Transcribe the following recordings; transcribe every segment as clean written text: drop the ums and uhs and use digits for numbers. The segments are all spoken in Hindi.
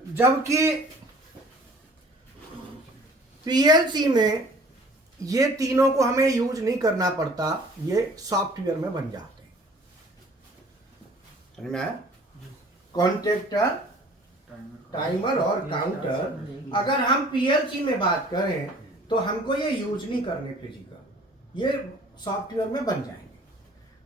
जबकि पीएलसी में ये तीनों को हमें यूज नहीं करना पड़ता, ये सॉफ्टवेयर में बन जाते हैं। समझ में आया? कॉन्ट्रैक्टर, टाइमर और काउंटर अगर हम पीएलसी में बात करें तो हमको ये यूज नहीं करने फिजिकल, ये सॉफ्टवेयर में बन जाएंगे।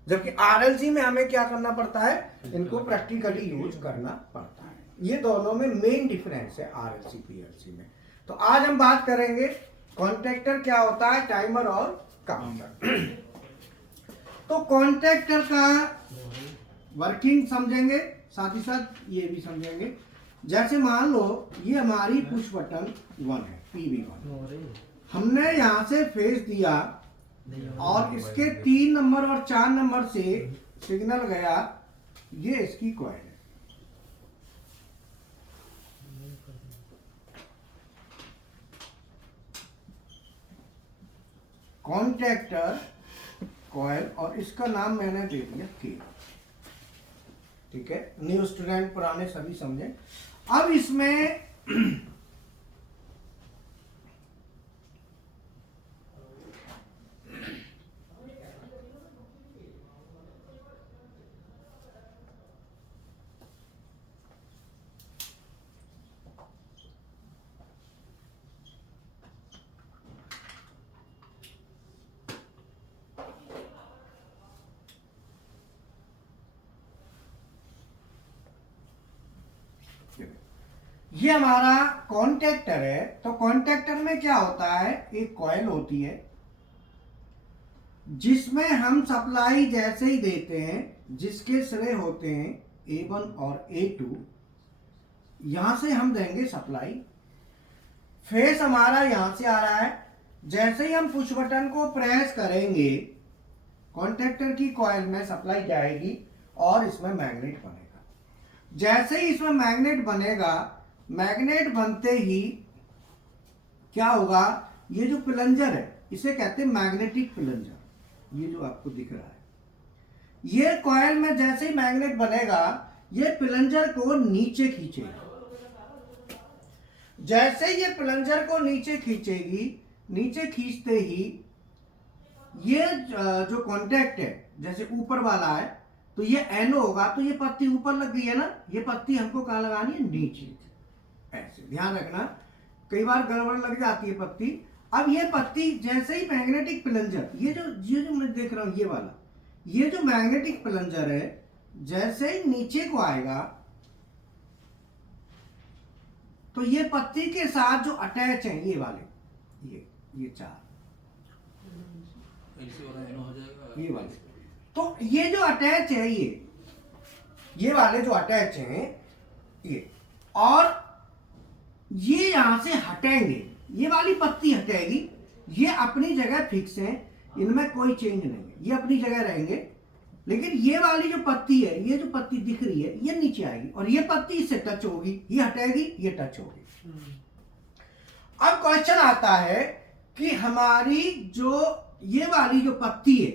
जबकि आरएलसी में हमें क्या करना पड़ता है, इनको प्रैक्टिकली यूज करना पड़ता है। ये दोनों में मेन डिफरेंस है आरएलसी पीएलसी में। तो आज हम बात करेंगे कॉन्ट्रैक्टर क्या होता है, टाइमर और काउंटर। तो कॉन्ट्रैक्टर का वर्किंग समझेंगे, साथ ही साथ ये भी समझेंगे। जैसे मान लो ये हमारी पुश बटन 1 है, PB1। हमने यहाँ से फेस दिया और इसके 3 नंबर और 4 नंबर से सिग्नल गया, ये इसकी कॉइल है। कॉन्ट्रैक्टर, कॉइल, और इसका नाम मैंने दे दिया के। ठीक है, न्यू स्टूडेंट पुराने सभी समझे। अब इसमें ये हमारा कॉन्ट्रैक्टर है। तो कॉन्ट्रैक्टर में क्या होता है, एक कॉइल होती है जिसमें हम सप्लाई जैसे ही देते हैं, जिसके सिरे होते हैं A1 और A2, यहां से हम देंगे सप्लाई। फेस हमारा यहां से आ रहा है। जैसे ही हम पुश बटन को प्रेस करेंगे, कॉन्ट्रैक्टर की कॉइल में सप्लाई जाएगी और इसमें मैग्नेट बनेगा। जैसे ही इसमें मैग्नेट बनेगा, मैग्नेट बनते ही क्या होगा, ये जो प्लंजर है इसे कहते हैं मैग्नेटिक प्लंजर। ये जो आपको दिख रहा है, ये कॉइल में जैसे ही मैग्नेट बनेगा, ये प्लंजर को नीचे खींचेगा। जैसे ये प्लंजर को नीचे खींचेगी, नीचे खींचते ही ये जो कॉन्टैक्ट है, जैसे ऊपर वाला है तो ये NO होगा, तो ये पत्ती ऊपर लग गई है ना, ये पत्ती हमको कहाँ लगानी है, नीचे। ऐसे ध्यान रखना, कई बार गड़बड़ लग जाती है पत्ती। अब ये पत्ती जैसे ही मैग्नेटिक प्लंजर, ये जो मैं देख रहा हूं, ये वाला, ये जो मैग्नेटिक प्लंजर है, जैसे ही नीचे को आएगा तो ये पत्ती के साथ जो अटैच है, ये वाले, ये 4, ये वाले, तो ये जो अटैच है, ये वाले जो अटैच हैं, ये, और ये यहां से हटेंगे, ये वाली पत्ती हटेगी, ये अपनी जगह फिक्स है, इनमें कोई चेंज नहीं है, ये अपनी जगह रहेंगे। लेकिन ये वाली जो पत्ती है, ये जो पत्ती दिख रही है, ये नीचे आएगी और ये पत्ती इससे टच होगी, ये हटेगी, ये टच होगी। अब क्वेश्चन आता है कि हमारी जो ये वाली जो पत्ती है,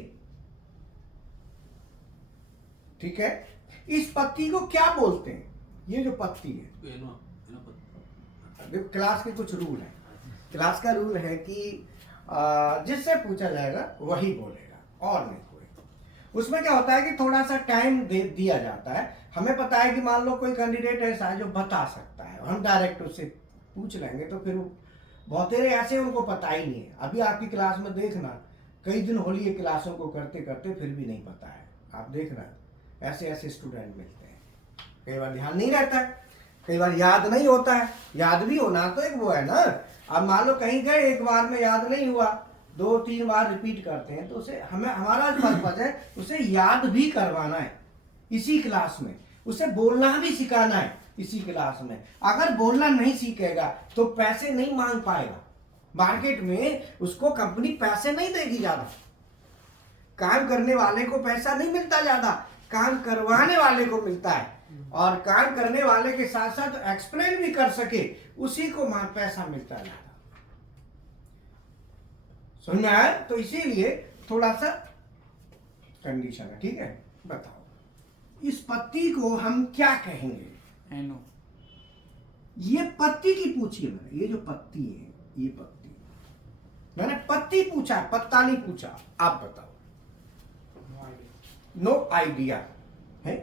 ठीक है, इस पत्ती को क्या बोलते हैं, ये जो पत्ती है, देखो क्लास के कुछ रूल है। क्लास का रूल है कि जिससे पूछा जाएगा वही बोलेगा और नहीं कोई। उसमें क्या होता है कि थोड़ा सा टाइम दिया जाता है। हमें पता है कि मान लो कोई कैंडिडेट ऐसा है जो बता सकता है, हम डायरेक्ट उससे पूछ लेंगे, तो फिर बहुत तेरे ऐसे उनको पता ही नहीं है। अभी आपकी क्लास में देखना, कई दिन होली है क्लासों को करते करते फिर भी नहीं पता है। आप देखना ऐसे ऐसे स्टूडेंट मिलते हैं, कई बार ध्यान नहीं रहता है, कई बार याद नहीं होता है। याद भी होना तो एक वो है ना, अब मान लो कहीं गए, एक बार में याद नहीं हुआ, 2-3 बार रिपीट करते हैं, तो उसे हमारा पर्पज है उसे याद भी करवाना है इसी क्लास में, उसे बोलना भी सिखाना है इसी क्लास में। अगर बोलना नहीं सीखेगा तो पैसे नहीं मांग पाएगा, मार्केट में उसको कंपनी पैसे नहीं देगी ज्यादा। काम करने वाले को पैसा नहीं मिलता ज्यादा, काम करवाने वाले को मिलता है, और काम करने वाले के साथ साथ एक्सप्लेन भी कर सके उसी को पैसा मिलता है ज्यादा। समझ में आया? तो इसीलिए थोड़ा सा कंडीशन है, ठीक है। बताओ इस पत्ती को हम क्या कहेंगे? एनो। ये पत्ती की पूछी है मैंने, ये जो पत्ती है, ये पत्ती मैंने पत्ती पूछा, पत्ता नहीं पूछा। आप बताओ। नो आइडिया है।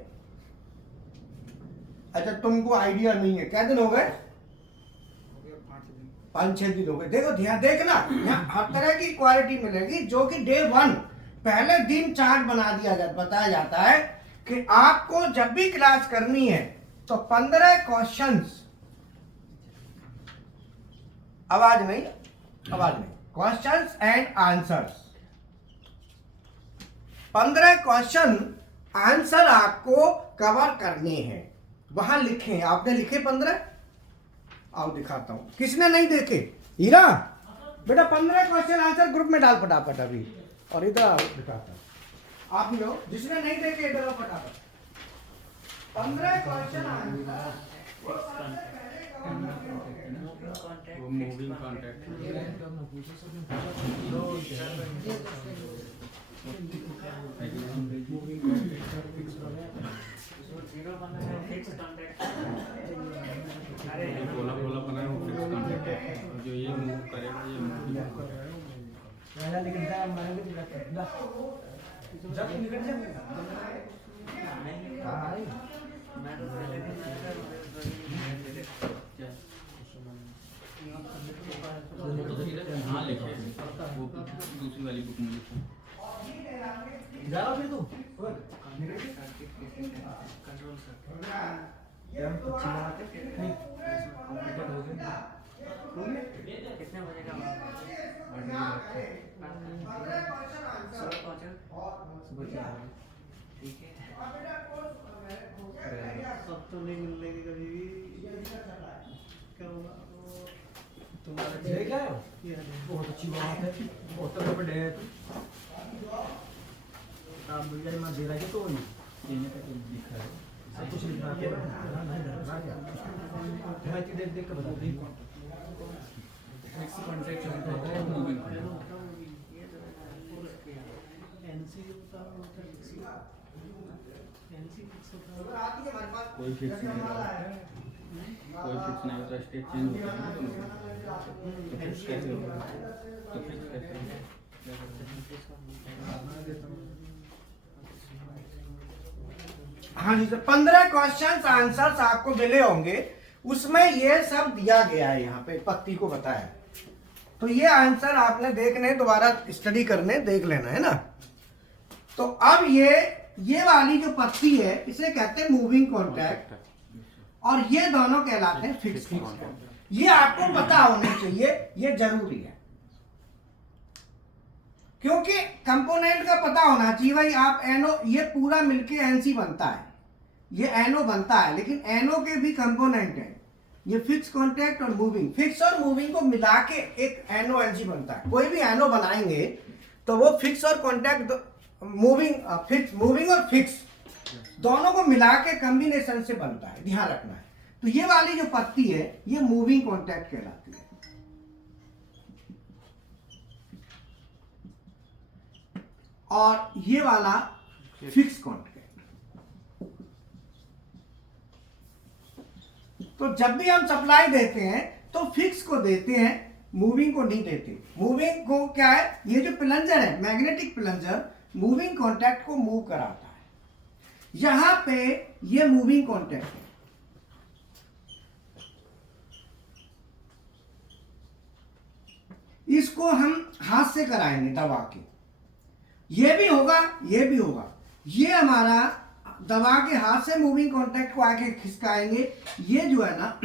अच्छा तुमको आइडिया नहीं है, क्या दिन हो गए? 5-6 दिन हो गए। देखो ध्यान देखना, यहाँ हर तरह की क्वालिटी मिलेगी, जो कि डे 1 पहले दिन चार्ट बना दिया जाता, बताया जाता है कि आपको जब भी क्लास करनी है तो 15 क्वेश्चंस, आवाज नहीं, questions and answers, 15 question answer आपको कवर करने हैं। वहां लिखे, आपने लिखे 15? आओ दिखाता हूं, किसने नहीं देखे? हीरा बेटा 15 क्वेश्चन आंसर ग्रुप में डाल फटाफट अभी, और इधर आओ दिखाता हूं। आप लोग जिसने नहीं देखे इधर आओ फटाफट। 15 क्वेश्चन आंसर मूविंग कॉन्टैक्ट, गोला बनाया वो फिक्स कॉन्टैक्ट है, जो ये मूव करेगा ये मूव करेगा। लेकिन जब निकल हाँ लिखे वो दूसरी वाली बुक में लिखा। जाओ फिर तू कितने बजे का ठीक है। अब तो नहीं मिल रही कभी भी, क्या होगा? तुम्हारा देख आए हो? बहुत अच्छी बात है, बहुत तगड़े बड़े हैं आप भैया मैं दे रहा है तो देने का दिखा है सब कुछ लिखा के नहीं डरना क्या मैं देख देख के बता दी फिक्स कॉन्टैक्ट होता है मूविंग एनसी होता है, एनसी फिक्स होता है, कोई फिक्स नहीं होता, कोई फिक्स नहीं होता, स्टेट चेंज होता है तो फिक्स कैसे होगा? तो फिक्स कैसे होगा? हाँ जी सर, 15 क्वेश्चंस आंसर्स आपको मिले होंगे, उसमें ये सब दिया गया है, यहाँ पे पत्ती को बताया। तो ये आंसर आपने देखने, दोबारा स्टडी करने, देख लेना है ना। तो अब ये वाली जो पत्ती है इसे कहते हैं मूविंग कॉन्टैक्ट, और ये दोनों कहलाते हैं फिक्स कॉन्टैक्ट। ये आपको पता होना चाहिए, ये जरूरी है, क्योंकि कंपोनेंट का पता होना चाहिए भाई। आप एनओ, ये पूरा मिलके एनसी बनता है, ये एनओ बनता है, लेकिन एनओ के भी कंपोनेंट है, ये फिक्स कॉन्टैक्ट और मूविंग। फिक्स और मूविंग को मिला के एक एनओ एनसी बनता है। कोई भी एनओ बनाएंगे तो वो फिक्स और कॉन्टैक्ट, मूविंग और फिक्स दोनों को मिला के कॉम्बिनेशन से बनता है, ध्यान रखना है। तो ये वाली जो पत्ती है ये मूविंग कॉन्टैक्ट कहलाती है। और ये वाला फिक्स कॉन्टैक्ट। तो जब भी हम सप्लाई देते हैं तो फिक्स को देते हैं, मूविंग को नहीं देते। मूविंग को क्या है, ये जो प्लंजर है, मैग्नेटिक प्लंजर, मूविंग कॉन्टैक्ट को मूव कराता है। यहां पे ये मूविंग कॉन्टैक्ट है, इसको हम हाथ से कराएंगे दबा के, ये भी होगा, ये भी होगा। ये हमारा दबा के हाथ से मूविंग कॉन्टैक्ट को आके खिसकाएंगे। ये जो है ना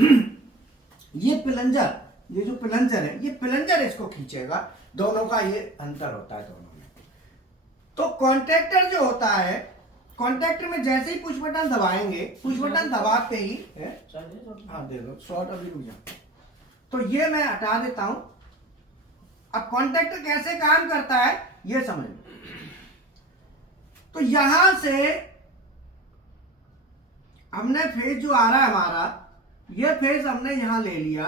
ये प्लंजर, ये जो प्लंजर है, ये प्लंजर इसको खींचेगा। दोनों का ये अंतर होता है दोनों में। तो कॉन्टैक्टर जो होता है, कॉन्टैक्टर में जैसे ही पुश बटन दबाएंगे, पुश बटन दबाते ही हाँ दे दो, शॉर्ट अभी रुक जाओ। तो ये मैं हटा देता हूं। अब कॉन्टैक्टर कैसे काम करता है ये समझ लो। तो यहां से हमने फेज जो आ रहा है हमारा, ये फेज हमने यहां ले लिया,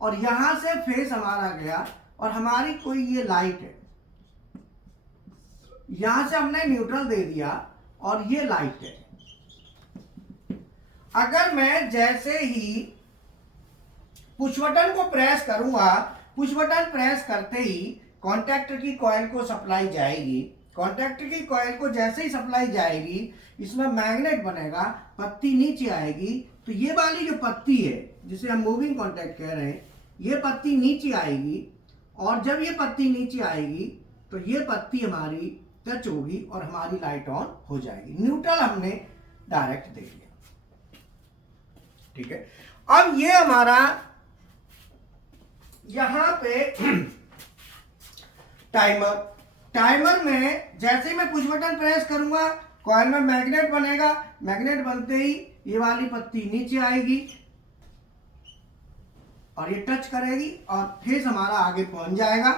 और यहां से फेज हमारा गया, और हमारी कोई ये लाइट है, यहां से हमने न्यूट्रल दे दिया, और ये लाइट है। अगर मैं जैसे ही पुश बटन को प्रेस करूंगा, पुश बटन प्रेस करते ही कॉन्टैक्टर की कॉइल को सप्लाई जाएगी। कॉन्टैक्टर की कॉइल को जैसे ही सप्लाई जाएगी, इसमें मैग्नेट बनेगा, पत्ती नीचे आएगी। तो ये वाली जो पत्ती है जिसे हम मूविंग कॉन्टैक्ट कह रहे हैं, ये पत्ती नीचे आएगी, और जब ये पत्ती नीचे आएगी तो ये पत्ती हमारी टच होगी और हमारी लाइट ऑन हो जाएगी। न्यूट्रल हमने डायरेक्ट दे दिया, ठीक है। अब ये हमारा यहां पे टाइमर में जैसे ही मैं पुश बटन प्रेस करूंगा, कॉइल में मैग्नेट बनेगा, मैग्नेट बनते ही ये वाली पत्ती नीचे आएगी और ये टच करेगी और फेस हमारा आगे पहुंच जाएगा।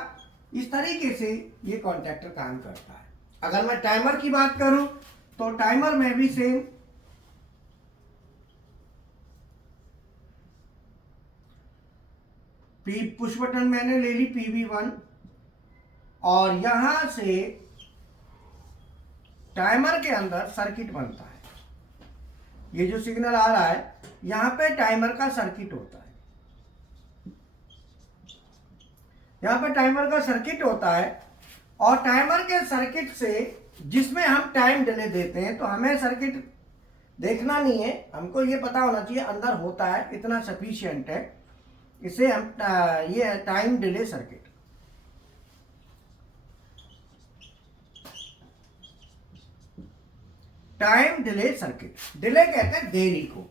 इस तरीके से ये कॉन्टैक्टर काम करता है। अगर मैं टाइमर की बात करूं तो टाइमर में भी सेम, पुश बटन मैंने ले ली PB1 और यहां से टाइमर के अंदर सर्किट बनता है। ये जो सिग्नल आ रहा है यहां पे टाइमर का सर्किट होता है, यहां पे टाइमर का सर्किट होता है। और टाइमर के सर्किट से जिसमें हम टाइम डिले देते हैं, तो हमें सर्किट देखना नहीं है, हमको ये पता होना चाहिए अंदर होता है, इतना सफिशिएंट है। इसे हम ये time delay circuit. Time delay circuit, delay कहते हैं देरी को।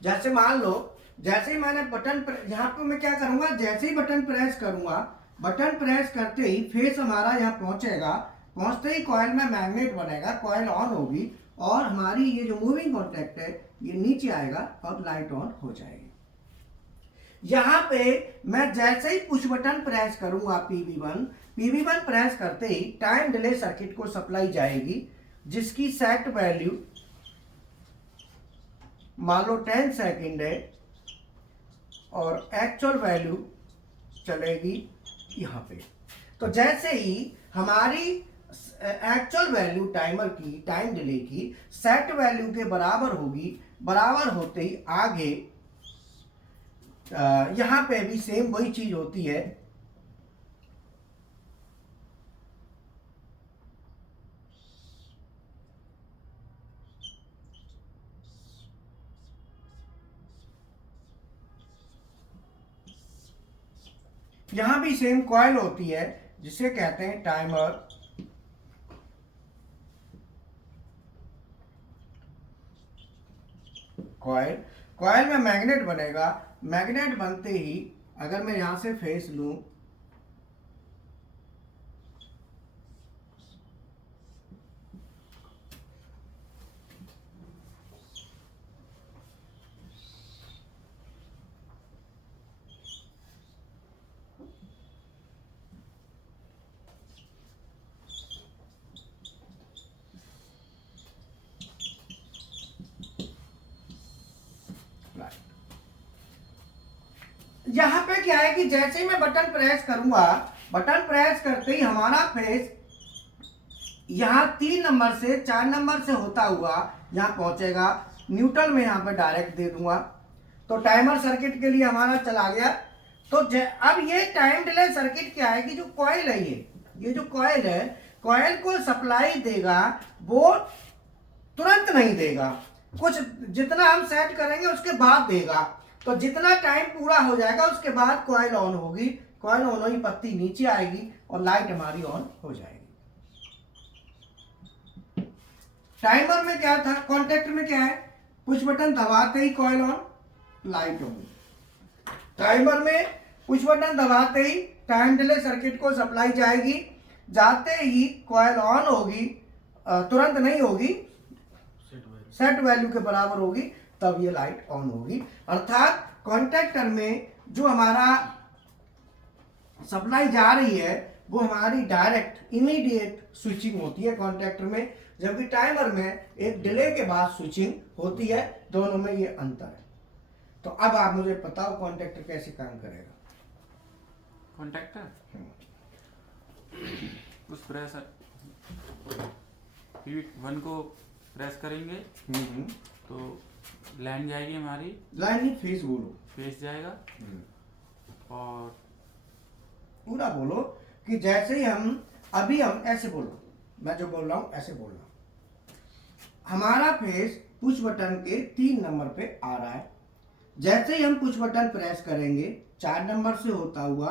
जैसे मान लो, जैसे ही मैंने बटन यहां पे मैं क्या करूंगा, जैसे ही बटन प्रेस करूंगा, बटन प्रेस करते ही फेस हमारा यहाँ पहुंचेगा, पहुंचते ही कॉइल में मैग्नेट बनेगा, कॉइल ऑन होगी और हमारी ये जो मूविंग कॉन्टैक्ट है ये नीचे आएगा और लाइट ऑन हो जाएगी। यहां पे मैं जैसे ही पुश बटन प्रेस करूंगा PB1 प्रेस करते ही टाइम डिले सर्किट को सप्लाई जाएगी, जिसकी सेट वैल्यू मान लो 10 सेकेंड है और एक्चुअल वैल्यू चलेगी यहां पे। तो जैसे ही हमारी एक्चुअल वैल्यू टाइमर की, टाइम डिले की सेट वैल्यू के बराबर होगी, बराबर होते ही आगे यहां पे भी सेम वही चीज होती है। यहां भी सेम कॉइल होती है जिसे कहते हैं टाइमर। कॉइल में मैग्नेट बनेगा, मैग्नेट बनते ही अगर मैं यहां से फेस लूं, यहां पे क्या है कि जैसे ही मैं बटन प्रेस करूंगा, बटन प्रेस करते ही हमारा फेस यहां 3 नंबर से 4 नंबर से होता हुआ यहां पहुंचेगा। न्यूट्रल में यहां पे डायरेक्ट दे दूंगा, तो टाइमर सर्किट के लिए हमारा चला गया। तो अब ये टाइम डिले सर्किट क्या है कि जो कॉइल है, ये जो कॉइल है, कॉइल को सप्लाई देगा, वो तुरंत नहीं देगा, कुछ जितना हम सेट करेंगे उसके बाद देगा। तो जितना टाइम पूरा हो जाएगा उसके बाद कॉइल ऑन होगी, कॉइल ऑन होगी, पत्ती नीचे आएगी और लाइट हमारी ऑन हो जाएगी। टाइमर में क्या था, कॉन्टैक्टर में क्या है, पुश बटन दबाते ही coil on, light on. Timer में पुश बटन दबाते ही टाइम डिले सर्किट को सप्लाई जाएगी, जाते ही कॉइल ऑन होगी, तुरंत नहीं होगी, सेट वैल्यू के बराबर होगी, तब ये लाइट ऑन होगी। अर्थात कॉन्टैक्टर में जो हमारा सप्लाई जा रही है वो हमारी डायरेक्ट इमीडिएट स्विचिंग होती है कॉन्टैक्टर में, जबकि टाइमर में एक डिले के बाद स्विचिंग होती है। दोनों में ये अंतर है। तो अब आप मुझे बताओ कॉन्टैक्टर कैसे काम करेगा। कॉन्टैक्टर उस प्रेस PB1 को प्रेस करेंगे तो लाइन जाएगी हमारी, लाइन नहीं, फेस बोलो, फेस जाएगा और पूरा बोलो कि जैसे ही हम ऐसे बोलो, मैं जो बोल रहा हूँ ऐसे बोल रहा हूँ। हमारा फेस पुश बटन के 3 नंबर पे आ रहा है। जैसे ही हम पुश बटन प्रेस करेंगे 4 नंबर से होता हुआ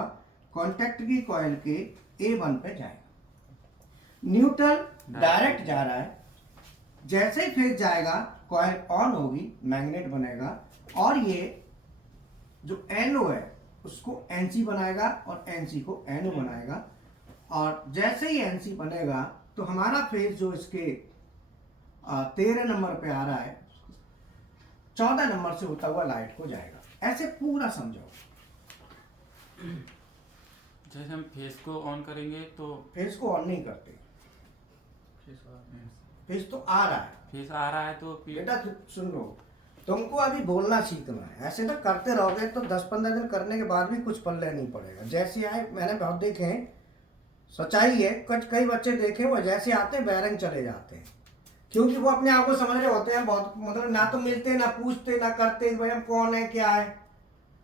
कांटेक्ट की कॉइल के A1 पे जाएगा। न्यूट्रल डायरेक्ट जा रहा है। जैसे ही फेस जाएगा कॉइल ऑन होगी, मैग्नेट बनेगा और ये जो NO है उसको NC बनाएगा और NC को NO बनाएगा। और जैसे ही NC बनेगा तो हमारा फेस जो इसके 13 नंबर पे आ रहा है 14 नंबर से होता हुआ लाइट को जाएगा। ऐसे पूरा समझाओ। जैसे हम फेस को ऑन करेंगे तो फेस को ऑन नहीं करते, फेस तो आ रहा है। फेस आ रहा है तो बेटा सुन लो, तुमको अभी बोलना सीखना है। ऐसे ना करते रहोगे तो 10-15 दिन करने के बाद भी कुछ पल्ले नहीं पड़ेगा। जैसे आए, मैंने बहुत देखे हैं, सच्चाई है, कई बच्चे देखे वो जैसे आते हैं बैरंग चले जाते हैं, क्योंकि वो अपने आप को समझ रहे होते हैं बहुत, मतलब ना तो मिलते ना पूछते ना करते भाई हम कौन है क्या है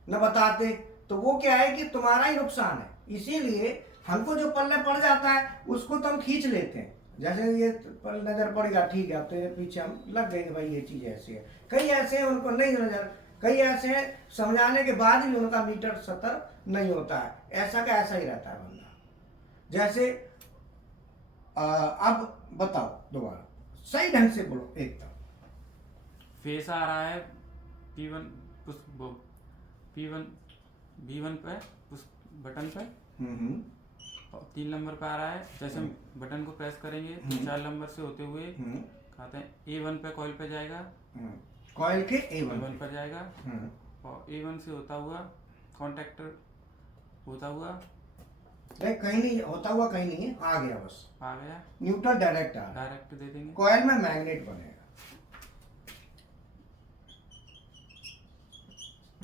ना बताते। तो वो क्या है कि तुम्हारा ही नुकसान है। इसीलिए हमको जो पल्ले पड़ जाता है उसको तो हम खींच लेते हैं। जैसे ये पल नजर पड़ गया ठीक है, तो ये पीछे हम लग गए कि भाई ये चीज ऐसी है। कई ऐसे हैं उनको नहीं नजर, कई ऐसे हैं समझाने के बाद भी उनका मीटर सतर्क नहीं होता है। ऐसा का ऐसा ही रहता है बंदा। जैसे अब बताओ दोबारा सही ढंग से बोलो एकदम। फेस आ रहा है P1 B1 पे उस बटन पे और 3 नंबर पे आ रहा है। जैसे हम बटन को प्रेस करेंगे तो 4 नंबर से होते हुए कहते हैं A1 पे कॉइल पे जाएगा, कॉइल के A1 पर जाएगा और A1 से होता हुआ कॉन्टेक्टर होता हुआ नहीं, कहीं नहीं होता हुआ, कहीं नहीं है, आ गया बस, आ गया। न्यूट्रल डायरेक्ट आ रहा है। डायरेक्ट दे देंगे। कॉइल में मैग्नेट बनेगा,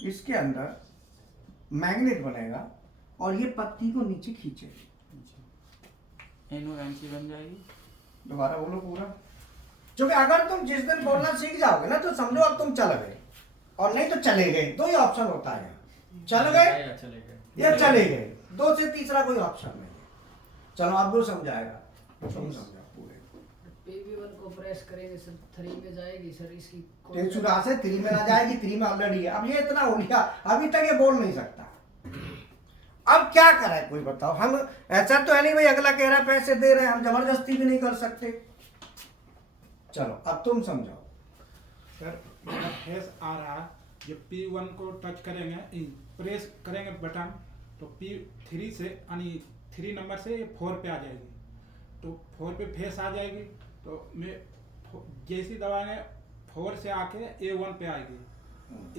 इसके अंदर मैग्नेट बनेगा और ये पत्ती को नीचे खींचेगी, NO NC बन जाएगी। दोबारा बोलो पूरा। क्योंकि अगर तुम जिस दिन बोलना सीख जाओगे ना तो समझो अब तुम चल गए, और नहीं तो चले गए। 2 ही ऑप्शन होता है, चल गए या चले गए, 2 से तीसरा कोई ऑप्शन नहीं है। चलो अब वो समझाएगा, तुम समझाओ पूरे। PB1 को प्रेस करेंगे सर 3 में जाएगी सर, इसकी 3 से 3 में ना जाएगी, 3 में ऑलरेडी है। अब ये इतना हो लिया, अभी तक ये बोल नहीं सकता। अब क्या करे कोई बताओ। हम ऐसा तो है नहीं भाई अगला कह रहा पैसे दे रहे हैं, हम जबरदस्ती भी नहीं कर सकते। चलो अब तुम समझाओ। सर मेरा फेस आ रहा है, जब P1 को टच करेंगे प्रेस करेंगे बटन तो P3 से यानी 3 नंबर से 4 पे आ जाएगी, तो 4 पे फेस आ जाएगी। तो मैं जैसी दबाएंगे 4 से आके A1 पे आएगी,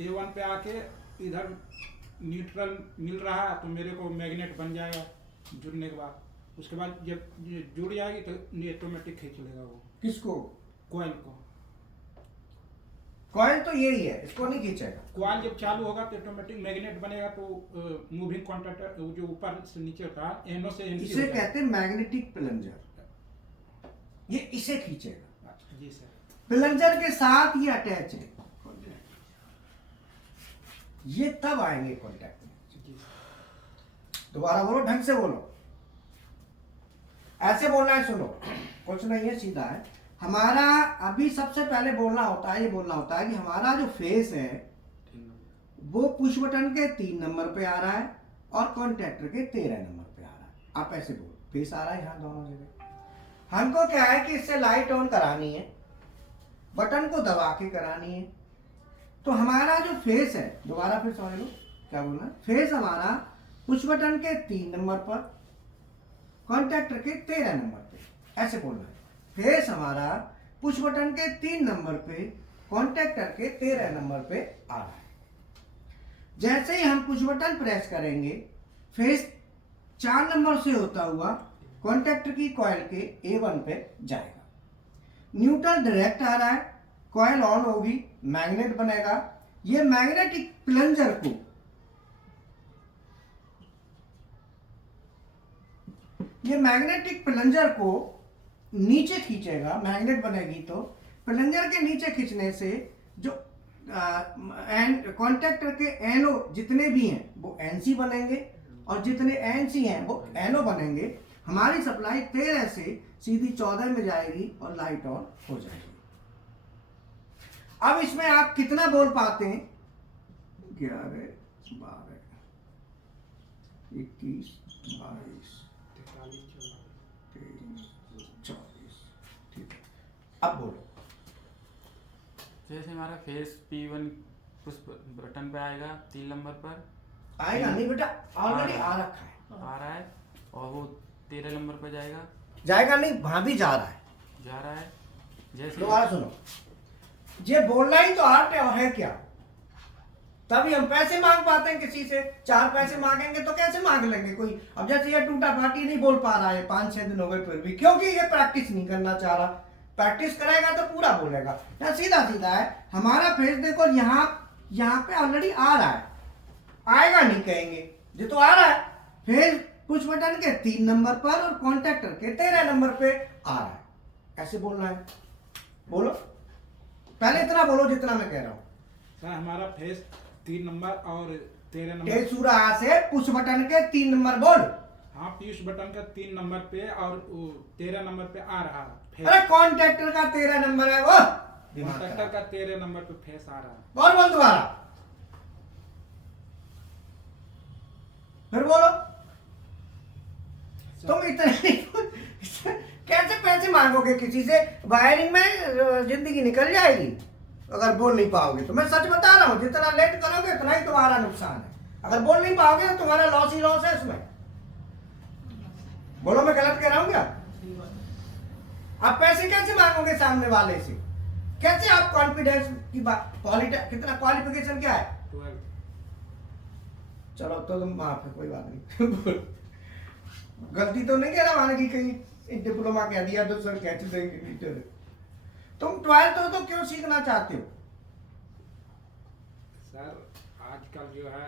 A1 पे आके इधर न्यूट्रल मिल रहा है तो मेरे को मैग्नेट बन जाएगा जुड़ने के बाद। उसके बाद जब ये जुड़ जाएगी तो ऑटोमेटिक खींच लेगा वो। किसको? कॉइल को। कॉइल तो यही है, इसको नहीं खींचेगा। कॉइल जब चालू होगा तो ऑटोमेटिक मैग्नेट बनेगा, तो मूविंग कॉन्टैक्टर जो ऊपर से नीचे होता है NO से NC इसे कहते हैं मैग्नेटिक प्लंजर। ये इसे खींचेगा। जी सर। प्लंजर के साथ ये अटैच है, ये तब आएंगे कॉन्टैक्ट में। दोबारा बोलो, ढंग से बोलो, ऐसे बोलना है। सुनो, कुछ नहीं है, सीधा है। हमारा अभी सबसे पहले बोलना होता है, ये बोलना होता है कि हमारा जो फेस है वो पुश बटन के 3 नंबर पे आ रहा है और कॉन्टैक्टर के 13 नंबर पे आ रहा है। आप ऐसे बोलो, फेस आ रहा है यहाँ दोनों जगह। हमको क्या है कि इससे लाइट ऑन करानी है, बटन को दबा के करानी है। तो हमारा जो फेस है, दोबारा फिर समझ लो क्या बोलना है। फेस हमारा पुश बटन के 3 नंबर पर, कॉन्टैक्टर के 13 नंबर पे, ऐसे बोलना है। फेस हमारा पुश बटन के 3 नंबर पे, कॉन्टैक्टर के 13 नंबर पे आ रहा है। जैसे ही हम पुश बटन प्रेस करेंगे फेस 4 नंबर से होता हुआ कॉन्टैक्टर की कॉइल के A1 पे जाएगा। न्यूट्रल डायरेक्ट आ रहा है, कॉइल ऑन होगी, मैग्नेट बनेगा। ये मैग्नेटिक प्लंजर को नीचे खींचेगा। मैग्नेट बनेगी तो प्लंजर के नीचे खींचने से जो कॉन्टैक्टर के NO जितने भी हैं वो एनसी बनेंगे और जितने एनसी हैं वो एनओ बनेंगे। हमारी सप्लाई 13 से सीधी 14 में जाएगी और लाइट ऑन हो जाएगी। अब इसमें आप कितना बोल पाते हैं? 11, 12, 21, 22, 23, 24। ठीक है, अब बोलो। जैसे हमारा फेस P1 पुश बटन पे आएगा 3 नंबर पर आएगा नहीं बेटा, ऑलरेडी आ रखा है। आ रहा है और वो 13 नंबर पर जाएगा नहीं, वहां भी जा रहा है। जैसे दोबारा सुनो, ये बोलना ही तो आर्ट है क्या? तभी हम पैसे मांग पाते हैं किसी से। 4 पैसे मांगेंगे तो कैसे मांग लेंगे कोई? अब जैसे ये टूटा फाटी नहीं बोल पा रहा है, 5-6 दिन हो गए फिर भी, क्योंकि ये प्रैक्टिस नहीं करना चाह रहा। प्रैक्टिस करेगा तो पूरा बोलेगा ना। सीधा है हमारा फेस। देखो यहाँ पे ऑलरेडी आ रहा है, आएगा नहीं कहेंगे, ये तो आ रहा है। फेस पुश बटन के 3 नंबर पर और कॉन्टैक्टर के 13 नंबर पे आ रहा है। कैसे बोलना है? बोलो, पहले इतना बोलो जितना मैं कह रहा हूँ। सर हमारा फेस 3 नंबर और 13 नंबर। टेसुरा से पुश बटन के 3 नंबर बोल। हाँ, पुश बटन का 3 नंबर पे और 13 नंबर पे आ रहा है। अरे कॉन्टैक्टर का 13 नंबर है वो। कॉन्टैक्टर का 13 नंबर पे फेस आ रहा है। बोल दोबारा, फिर बोलो। तुम इतने कैसे पैसे मांगोगे किसी से? वायरिंग में जिंदगी निकल जाएगी अगर बोल नहीं पाओगे तो। मैं सच बता रहा हूँ, जितना लेट करोगे उतना ही तुम्हारा नुकसान है। अगर बोल नहीं पाओगे तो तुम्हारा लॉस ही लॉस है इसमें। बोलो, मैं गलत कह रहा हूँ क्या? आप पैसे कैसे मांगोगे सामने वाले से? कैसे आप कॉन्फिडेंस की बात? कितना क्वालिफिकेशन क्या है? 12। चलो तो तुम माफ है, कोई बात नहीं। गलती तो नहीं कह रहा माने कि कहीं डिप्लोमा कह दिया तो सर कैच देंगे टीचर। तुम 12th हो तो क्यों सीखना चाहते हो? सर आजकल जो है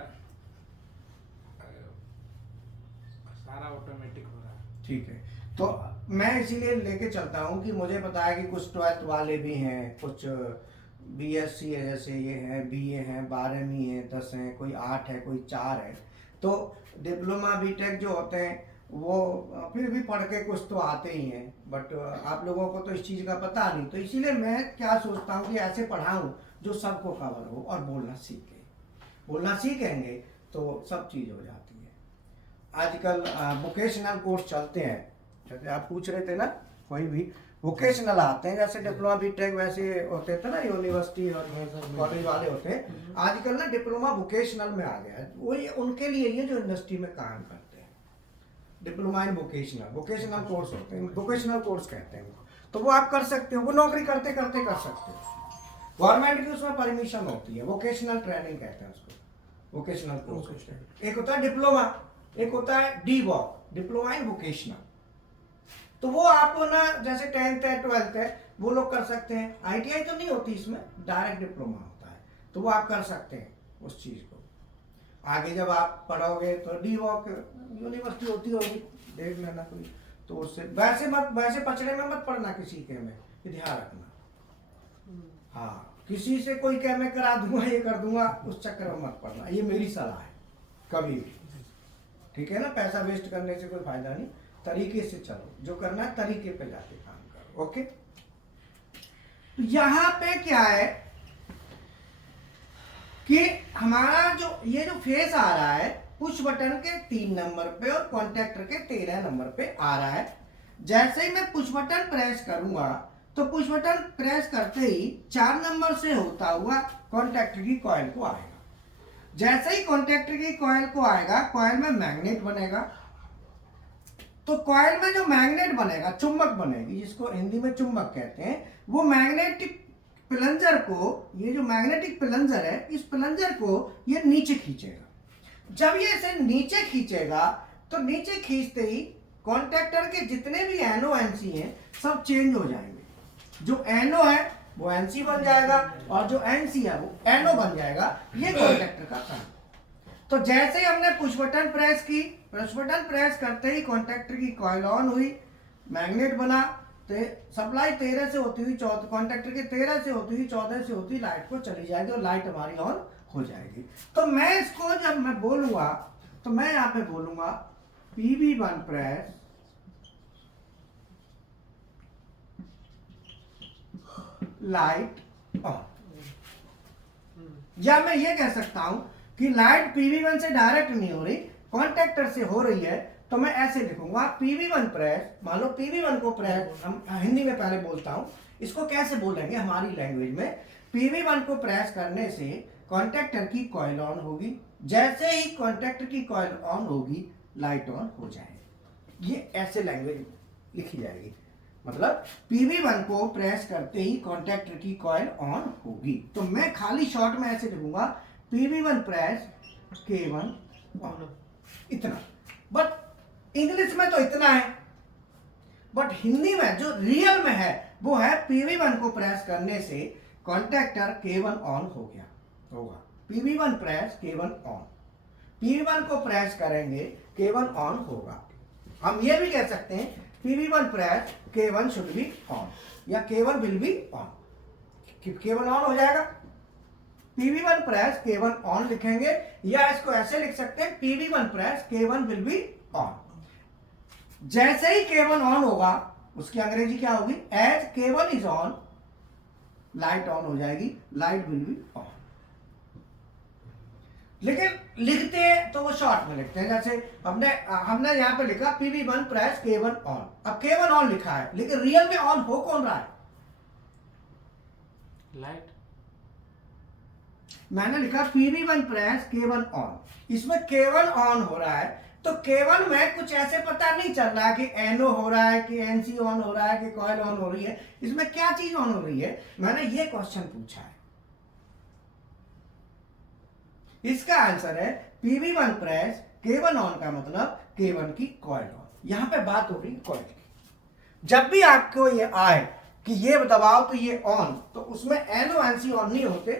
सारा ऑटोमेटिक हो रहा है। ठीक है, तो मैं इसीलिए लेके चलता हूँ कि मुझे पता है कि कुछ 12th वाले भी हैं, कुछ BSc है, जैसे ये हैं, BA हैं, 12वीं है, 10 हैं, कोई 8 है, कोई 4 है। तो डिप्लोमा बीटेक जो होते हैं वो फिर भी पढ़ के कुछ तो आते ही हैं, बट आप लोगों को तो इस चीज़ का पता नहीं। तो इसीलिए मैं क्या सोचता हूँ कि ऐसे पढ़ाऊँ जो सबको कवर हो और बोलना सीखे। बोलना सीखेंगे तो सब चीज़ हो जाती है। आजकल वोकेशनल कोर्स चलते हैं, जैसे आप पूछ रहे थे ना, कोई भी वोकेशनल आते हैं, जैसे डिप्लोमा बीटेक वैसे होते थे ना, यूनिवर्सिटी और कॉलेज वाले होते हैं। आजकल ना डिप्लोमा वोकेशनल में आ गया है। वही उनके लिए ये जो इंडस्ट्री में काम करते हैं, डिप्लोमा इन वोकेशनल कोर्स होते हैं, वोकेशनल कोर्स कहते हैं वो। तो वो आप कर सकते हो, वो नौकरी करते करते कर सकते हो। गवर्नमेंट की उसमें परमिशन होती है, वोकेशनल ट्रेनिंग कहते हैं उसको, वोकेशनल कोर्स। एक होता है डिप्लोमा, एक होता है DVOC, डिप्लोमा इन वोकेशनल। तो वो आप ना जैसे 10th है 12th है वो लोग कर सकते हैं। ITI तो नहीं होती इसमें, डायरेक्ट डिप्लोमा होता है, तो वो आप कर सकते हैं उस चीज़ को। आगे जब आप पढ़ोगे तो DVOC यूनिवर्सिटी होती होगी, देख लेना कोई, तो उससे वैसे पचड़े में मत पढ़ना किसी के में, ध्यान रखना। हाँ, किसी से कोई कह मैं करा दूंगा, ये कर दूंगा, उस चक्कर में मत पढ़ना, ये मेरी सलाह है कभी भी। ठीक है ना, पैसा वेस्ट करने से कोई फायदा नहीं, तरीके से चलो, जो करना है तरीके पे जाके काम करो। ओके, तो यहाँ पे क्या है कि हमारा जो ये जो फेस आ रहा है पुश बटन के 3 नंबर पे और कॉन्टैक्टर के 13 नंबर पे आ रहा है। जैसे ही मैं पुश बटन प्रेस करूंगा तो पुश बटन प्रेस करते ही 4 नंबर से होता हुआ कॉन्टैक्टर की कॉइल को आएगा। जैसे ही कॉन्टैक्टर की कॉइल को आएगा, कॉइल में मैग्नेट बनेगा। तो कॉइल में जो मैग्नेट बनेगा, चुंबक बनेगी, जिसको हिंदी में चुंबक कहते हैं, वो मैग्नेटिक प्लंजर को, ये जो मैग्नेटिक प्लंजर है, इस प्लंजर को ये नीचे खींचेगा। जब ये इसे नीचे खींचेगा तो नीचे खींचते ही कॉन्टैक्टर के जितने भी NO NC हैं सब चेंज हो जाएंगे। जो NO है वो NC बन जाएगा और जो NC है वो NO बन जाएगा। ये कॉन्टैक्टर का काम। तो जैसे ही हमने पुश बटन प्रेस की, पुश बटन प्रेस करते ही कॉन्टैक्टर की कॉइल ऑन हुई, मैग्नेट बना, तो सप्लाई 13 से होती हुई 14, कॉन्टैक्टर के 13 से होती हुई 14 से होती हुई लाइट को चली जाएगी और लाइट हमारी ऑन हो जाएगी। तो मैं इसको जब मैं बोलूंगा तो मैं यहां पे बोलूंगा PV1 प्रेस लाइट ऑन, या मैं ये कह सकता हूं कि लाइट PV1 से डायरेक्ट नहीं हो रही, कॉन्टेक्टर से हो रही है, तो मैं ऐसे लिखूंगा PV1 प्रेस। मान लो PV1 को प्रेस, हम हिंदी में पहले बोलता हूं, इसको कैसे बोलेंगे हमारी लैंग्वेज में। PV1 को प्रेस करने से कॉन्टेक्टर की कॉइल ऑन होगी, जैसे ही कॉन्टेक्टर की कॉइल ऑन होगी लाइट ऑन हो जाएगी। ये ऐसे लैंग्वेज लिखी जाएगी, मतलब PV1 को प्रेस करते ही कॉन्टेक्टर की कॉइल ऑन होगी। तो मैं खाली शॉर्ट में ऐसे लिखूंगा PV1 प्रेस K1 ऑन, इतना। बट इंग्लिश में तो इतना है, बट हिंदी में जो रियल में है वो है PV1 को प्रेस करने से कॉन्टेक्टर K1 ऑन हो गया होगा। PV1 press K1 on, PV1 को प्रेस करेंगे K1 ऑन होगा। हम ये भी कह सकते हैं PV1 press K1 should be on, या K1 will be on. K1 on हो जाएगा, PV1 प्रेस K1 ऑन लिखेंगे, या इसको ऐसे लिख सकते हैं PV1 press K1 will be on. जैसे ही K1 ऑन होगा उसकी अंग्रेजी क्या होगी, as K1 is on light on हो जाएगी, लाइट विल बी ऑन। लेकिन लिखते हैं तो वो शॉर्ट में लिखते हैं, जैसे हमने यहां पे लिखा PV1 प्रेस K1 ऑन। अब K1 ऑन लिखा है, लेकिन रियल में ऑन हो कौन रहा है, लाइट। मैंने लिखा PV1 प्रेस K1 ऑन, इसमें K1 ऑन हो रहा है, तो K1 में कुछ ऐसे पता नहीं चल रहा कि NO हो रहा है, कि NC ऑन हो रहा है, कि कॉइल ऑन हो रही है, इसमें क्या चीज ऑन हो रही है, मैंने ये क्वेश्चन पूछा है। इसका आंसर है PV1 प्रेस K1 ऑन का मतलब K1 की कॉइल ऑन। यहां पे बात हो रही है कॉइल की। जब भी आपको ये आए कि ये दबाव तो ये ऑन, तो उसमें NO NC ऑन नहीं होते,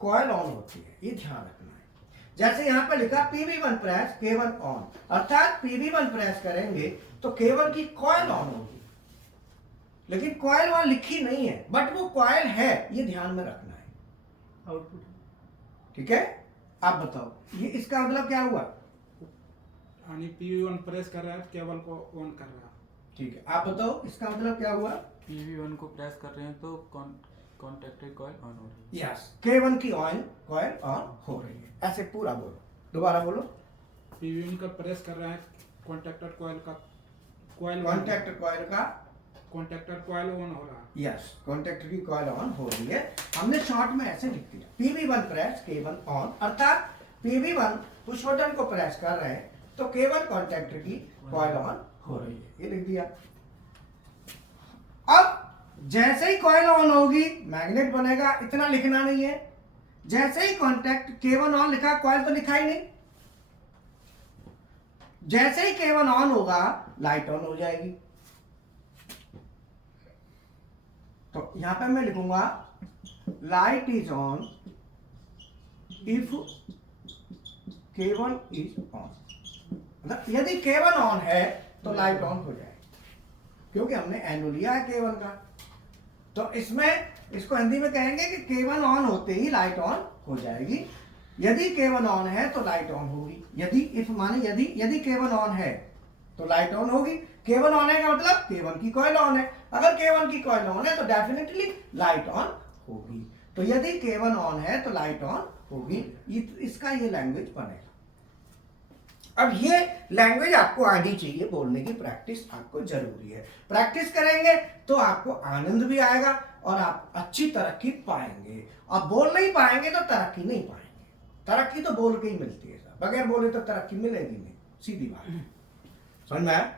कॉइल ऑन होती है, ये ध्यान रखना है। जैसे यहां पे लिखा PV1 प्रेस K1 ऑन, अर्थात PV1 प्रेस करेंगे तो K1 की कॉइल ऑन होगी, लेकिन कॉइल वहां लिखी नहीं है, बट वो कॉइल है, ये ध्यान में रखना है। आउटपुट ठीक है, आप बताओ ये इसका मतलब क्या हुआ। यानी PV1 प्रेस कर रहा है, केबल को ऑन कर रहा है। ठीक है, आप बताओ इसका मतलब क्या हुआ। PV1 को प्रेस कर रहे हैं तो कॉन्टेक्टर कॉइल ऑन हो रही है। यस, K1 की कॉइल ऑन हो रही है, ऐसे पूरा बोलो, दोबारा बोलो। PV1 का प्रेस कर रहा है, कॉन्टेक्टर कॉइल का कॉन्टेक्टर कॉइल ऑन हो रहा है। यस, कॉन्टेक्टर की कॉइल ऑन हो रही है, हमने शॉर्ट में ऐसे लिख दिया PV1 प्रेस K1 ऑन, अर्थात PV1 पुश बटन को प्रेस कर रहे हैं तो K1 कॉन्टेक्टर की कॉइल ऑन हो रही है, ये लिख दिया। अब जैसे ही कॉइल ऑन होगी मैग्नेट बनेगा, इतना लिखना नहीं है। जैसे ही कॉन्टेक्ट K1 ऑन लिखा, कॉइल तो लिखा ही नहीं, जैसे ही K1 ऑन होगा लाइट ऑन हो जाएगी। तो यहां पे मैं लिखूंगा light is on if K1 is on, मतलब यदि K1 ऑन है तो लाइट ऑन हो जाएगी, क्योंकि हमने NO लिया है K1 का। तो इसमें इसको हिंदी में कहेंगे कि K1 ऑन होते ही लाइट ऑन हो जाएगी। यदि K1 ऑन है तो लाइट ऑन होगी, यदि K1 ऑन है तो लाइट ऑन होगी। K1 ऑन है का मतलब K1 की कॉइल ऑन है, अगर K1 की कॉइल ऑन है तो डेफिनेटली लाइट ऑन होगी। तो यदि K1 ऑन है तो लाइट ऑन होगी, इसका ये लैंग्वेज बनेगा। अब ये लैंग्वेज आपको आनी चाहिए, बोलने की प्रैक्टिस आपको जरूरी है। प्रैक्टिस करेंगे तो आपको आनंद भी आएगा और आप अच्छी तरक्की पाएंगे। आप बोल नहीं पाएंगे तो तरक्की नहीं पाएंगे। तरक्की तो बोल के ही मिलती है, बगैर बोले तो तरक्की मिलेगी नहीं, सीधी बात है। समझ में आया?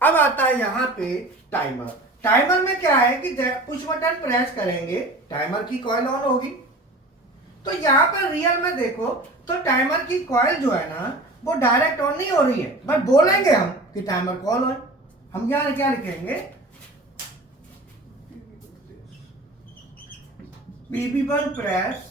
अब आता है यहाँ पे टाइमर। टाइमर में क्या है कि पुश बटन प्रेस करेंगे टाइमर की कॉइल ऑन होगी। तो यहाँ पर रियल में देखो तो टाइमर की कॉइल जो है ना वो डायरेक्ट ऑन नहीं हो रही है, बट बोलेंगे हम कि टाइमर कॉल ऑन। हम यहाँ क्या लिखेंगे, PV1 press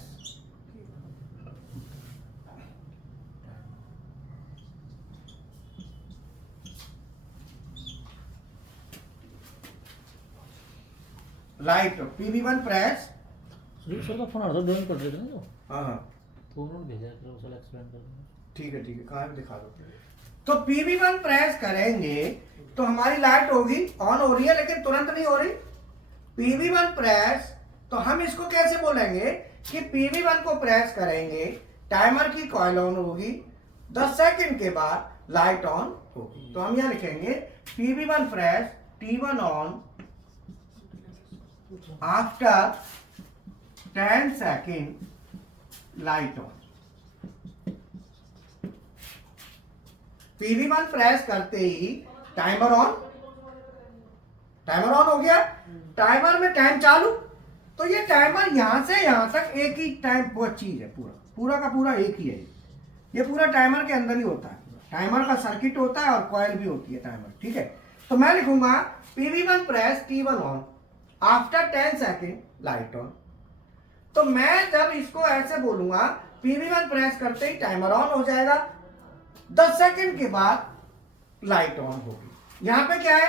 light, PV1 press sir का फोन आ रहा था, ड्राइंग कर रहे थे ना जो, हाँ हाँ तो उन्होंने भेजा कि वो सर एक्सप्लेन कर देंगे। ठीक है कहाँ है दिखा दो। तो PV1 प्रेस करेंगे तो हमारी लाइट होगी, ऑन हो रही है लेकिन तुरंत नहीं हो रही। PV1 प्रेस, तो हम इसको कैसे बोलेंगे कि PV1 को प्रेस करेंगे, टाइमर की कॉइल ऑन होगी, 10 सेकंड के बाद लाइट ऑन होगी। तो हम यहां लिखेंगे PV1 press, T1 on after 10 second light on. PV1 press करते ही टाइमर ऑन हो गया। टाइमर में टाइम चालू, तो ये टाइमर यहां से यहां तक एक ही टाइम वो चीज है, पूरा का पूरा एक ही है। ये पूरा टाइमर के अंदर ही होता है। टाइमर का सर्किट होता है और कॉइल भी होती है टाइमर, ठीक है। तो मैं लिखूंगा PV1 press, T1 on after 10 second light on. तो मैं जब इसको ऐसे बोलूंगा, PV1 प्रेस करते ही टाइमर ऑन हो जाएगा, 10 सेकंड के बाद लाइट ऑन होगी। यहां पे क्या है,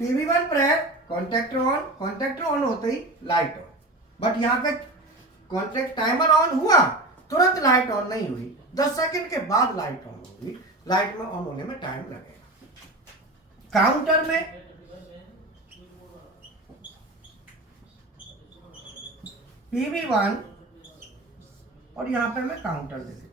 PV1 प्रेस, कॉन्टेक्टर ऑन होते ही लाइट ऑन। बट यहां पे कॉन्टेक्ट टाइमर ऑन हुआ, तुरंत लाइट ऑन नहीं हुई, 10 सेकंड के बाद लाइट ऑन होगी। लाइट में ऑन होने में टाइम लगेगा। काउंटर में PV1 और यहां पे मैं काउंटर दे देता हूं।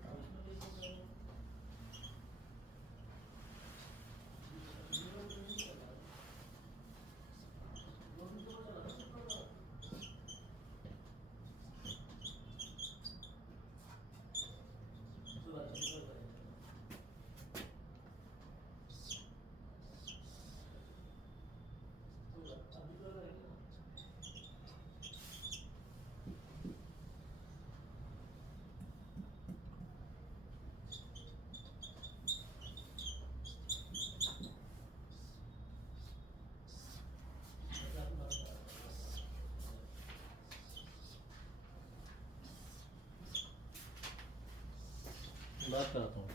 बात कराता हूँ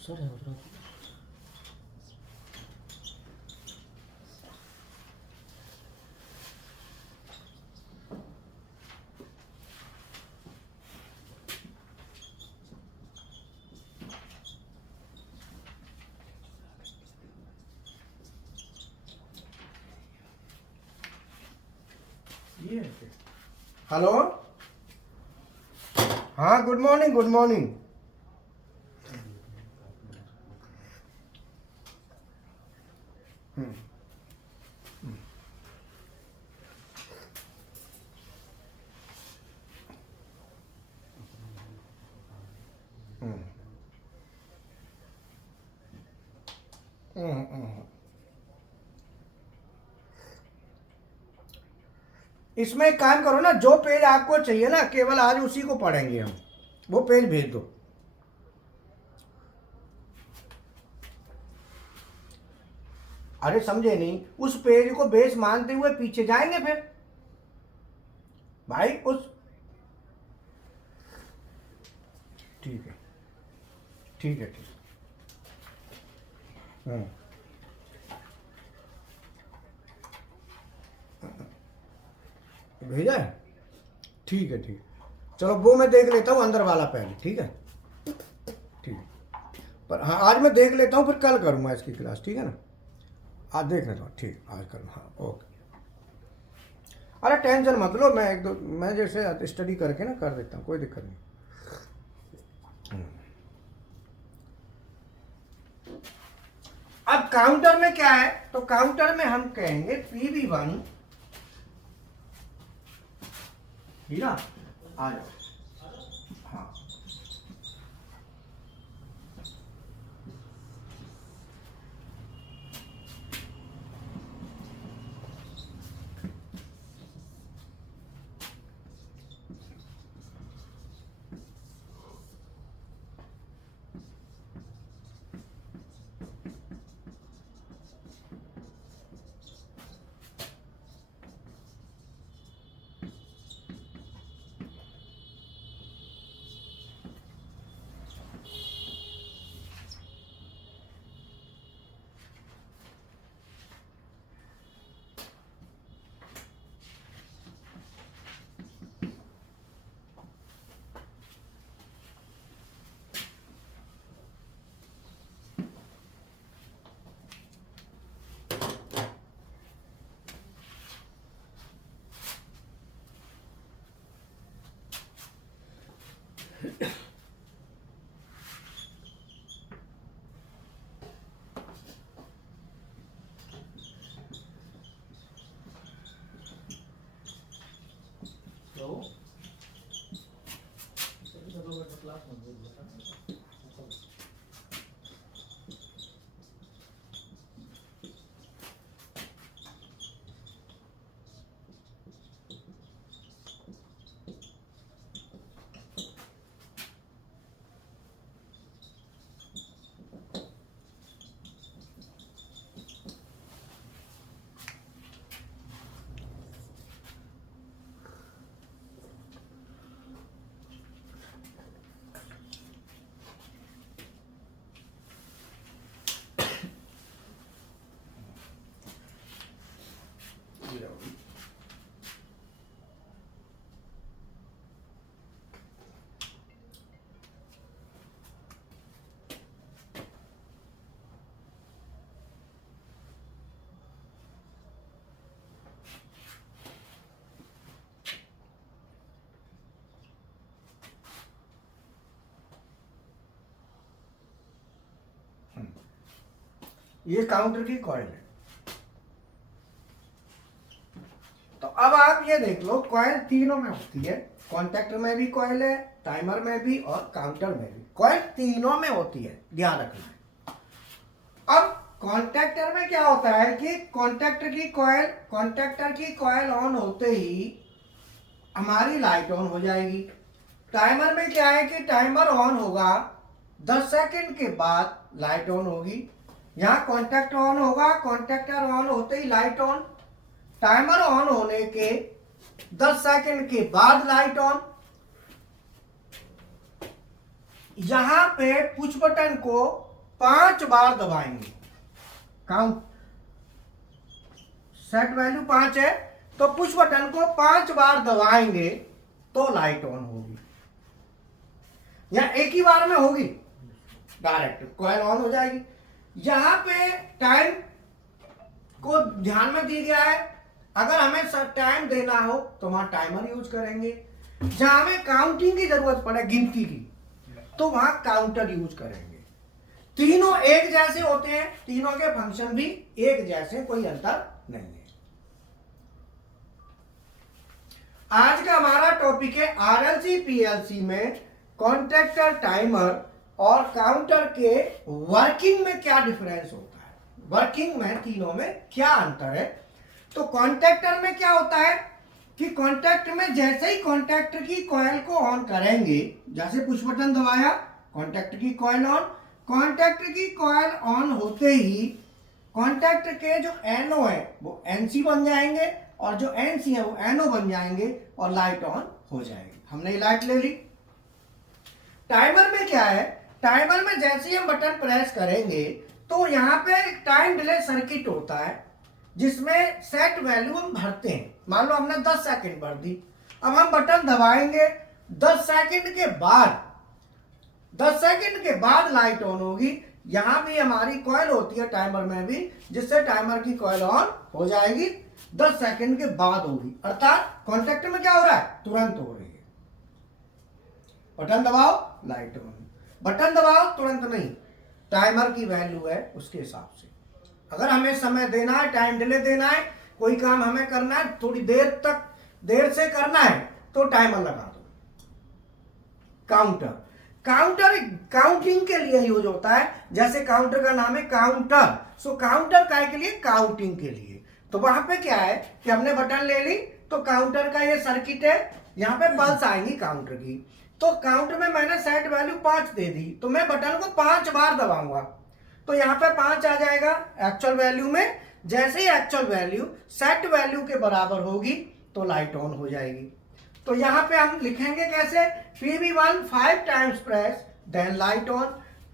सर है उधर। हेलो, हाँ गुड मॉर्निंग, गुड मॉर्निंग। इसमें एक काम करो ना, जो पेज आपको चाहिए ना, केवल आज उसी को पढ़ेंगे हम, वो पेज भेज दो। अरे समझे नहीं, उस पेज को बेस मानते हुए पीछे जाएंगे फिर भाई उस, ठीक है ठीक है ठीक। भेजा है, ठीक है ठीक। चलो वो मैं देख लेता हूँ अंदर वाला पहले, ठीक है ठीक है। पर हाँ आज मैं देख लेता हूँ, फिर कल करूँगा इसकी क्लास, ठीक है ना। आज देख लेता हूँ, ठीक आज करूँ, हाँ ओके। अरे टेंशन मत लो, मैं एक दो मैं जैसे स्टडी करके ना कर देता हूँ, कोई दिक्कत नहीं। अब काउंटर में क्या है, तो काउंटर में हम कहेंगे PV1, ठीक ना, आ जाओ। हाँ तो क्लास में बोल रहा था। ये काउंटर की कॉइल है। तो अब आप ये देख लो, कॉइल तीनों में होती है, कॉन्टैक्टर में भी कॉइल है, टाइमर में भी और काउंटर में भी। कॉइल तीनों में होती है, ध्यान रखना है। अब कॉन्टैक्टर में क्या होता है कि कॉन्टैक्टर की कॉइल ऑन होते ही हमारी लाइट ऑन हो जाएगी। टाइमर में क्या है कि टाइमर ऑन होगा, 10 सेकंड के बाद लाइट ऑन होगी। यहाँ कॉन्टैक्टर ऑन होगा, कॉन्टैक्टर ऑन होते ही लाइट ऑन। टाइमर ऑन होने के 10 सेकंड के बाद लाइट ऑन। यहां पे पुश बटन को 5 बार दबाएंगे। काउंट सेट वैल्यू 5 है, तो पुश बटन को 5 बार दबाएंगे तो लाइट ऑन होगी। या एक ही बार में होगी, डायरेक्ट कॉइल ऑन हो जाएगी। यहां पे टाइम को ध्यान में दी गया है, अगर हमें टाइम देना हो तो वहां टाइमर यूज करेंगे। जहां हमें काउंटिंग की जरूरत पड़े, गिनती की, तो वहां काउंटर यूज करेंगे। तीनों एक जैसे होते हैं, तीनों के फंक्शन भी एक जैसे, कोई अंतर नहीं है। आज का हमारा टॉपिक है आरएलसी पीएलसी में कॉन्टैक्टर, टाइमर और काउंटर के वर्किंग में क्या डिफरेंस होता है, वर्किंग में तीनों में क्या अंतर है। तो कॉन्टैक्टर में क्या होता है कि कॉन्टैक्ट में जैसे ही कॉन्टैक्टर की कॉइल को ऑन करेंगे, जैसे पुश बटन दबाया, कॉन्टैक्टर की कॉइल ऑन। कॉन्टैक्टर की कॉइल ऑन होते ही कॉन्टैक्टर के जो एनओ है वो एनसी बन जाएंगे और जो एनसी है वो एनओ बन जाएंगे और लाइट ऑन हो जाएगी। हमने ये लाइट ले ली। टाइमर में क्या है, टाइमर में जैसे ही हम बटन प्रेस करेंगे तो यहाँ पे टाइम डिले सर्किट होता है जिसमें सेट वैल्यू हम भरते हैं। मान लो हमने 10 सेकंड भर दी, अब हम बटन दबाएंगे, 10 सेकंड के बाद लाइट ऑन होगी। यहां भी हमारी कॉइल होती है टाइमर में भी, जिससे टाइमर की कॉइल ऑन हो जाएगी, 10 सेकंड के बाद होगी। अर्थात कॉन्टैक्ट में क्या हो रहा है, तुरंत हो रही है। बटन दबाओ, लाइट ऑन, बटन दबाओ, तुरंत नहीं, टाइमर की वैल्यू है उसके हिसाब से। अगर हमें समय देना है, टाइम डिले देना है, कोई काम हमें करना है, थोड़ी देर से करना है, तो टाइमर लगा दो। काउंटर काउंटिंग के लिए यूज होता है, जैसे काउंटर का नाम है काउंटर, सो काउंटर काय के लिए, काउंटिंग के लिए। तो वहां पे क्या है कि हमने बटन ले ली, तो काउंटर का ये सर्किट है, यहाँ पे पल्स आएंगी काउंटर की। तो काउंटर में मैंने सेट वैल्यू 5 दे दी, तो मैं बटन को 5 बार दबाऊंगा, तो यहाँ पे 5 आ जाएगा एक्चुअल वैल्यू में। जैसे ही एक्चुअल वैल्यू सेट वैल्यू के बराबर होगी तो लाइट ऑन हो जाएगी। तो यहाँ पे हम लिखेंगे कैसे, PB1 5 times press then light on,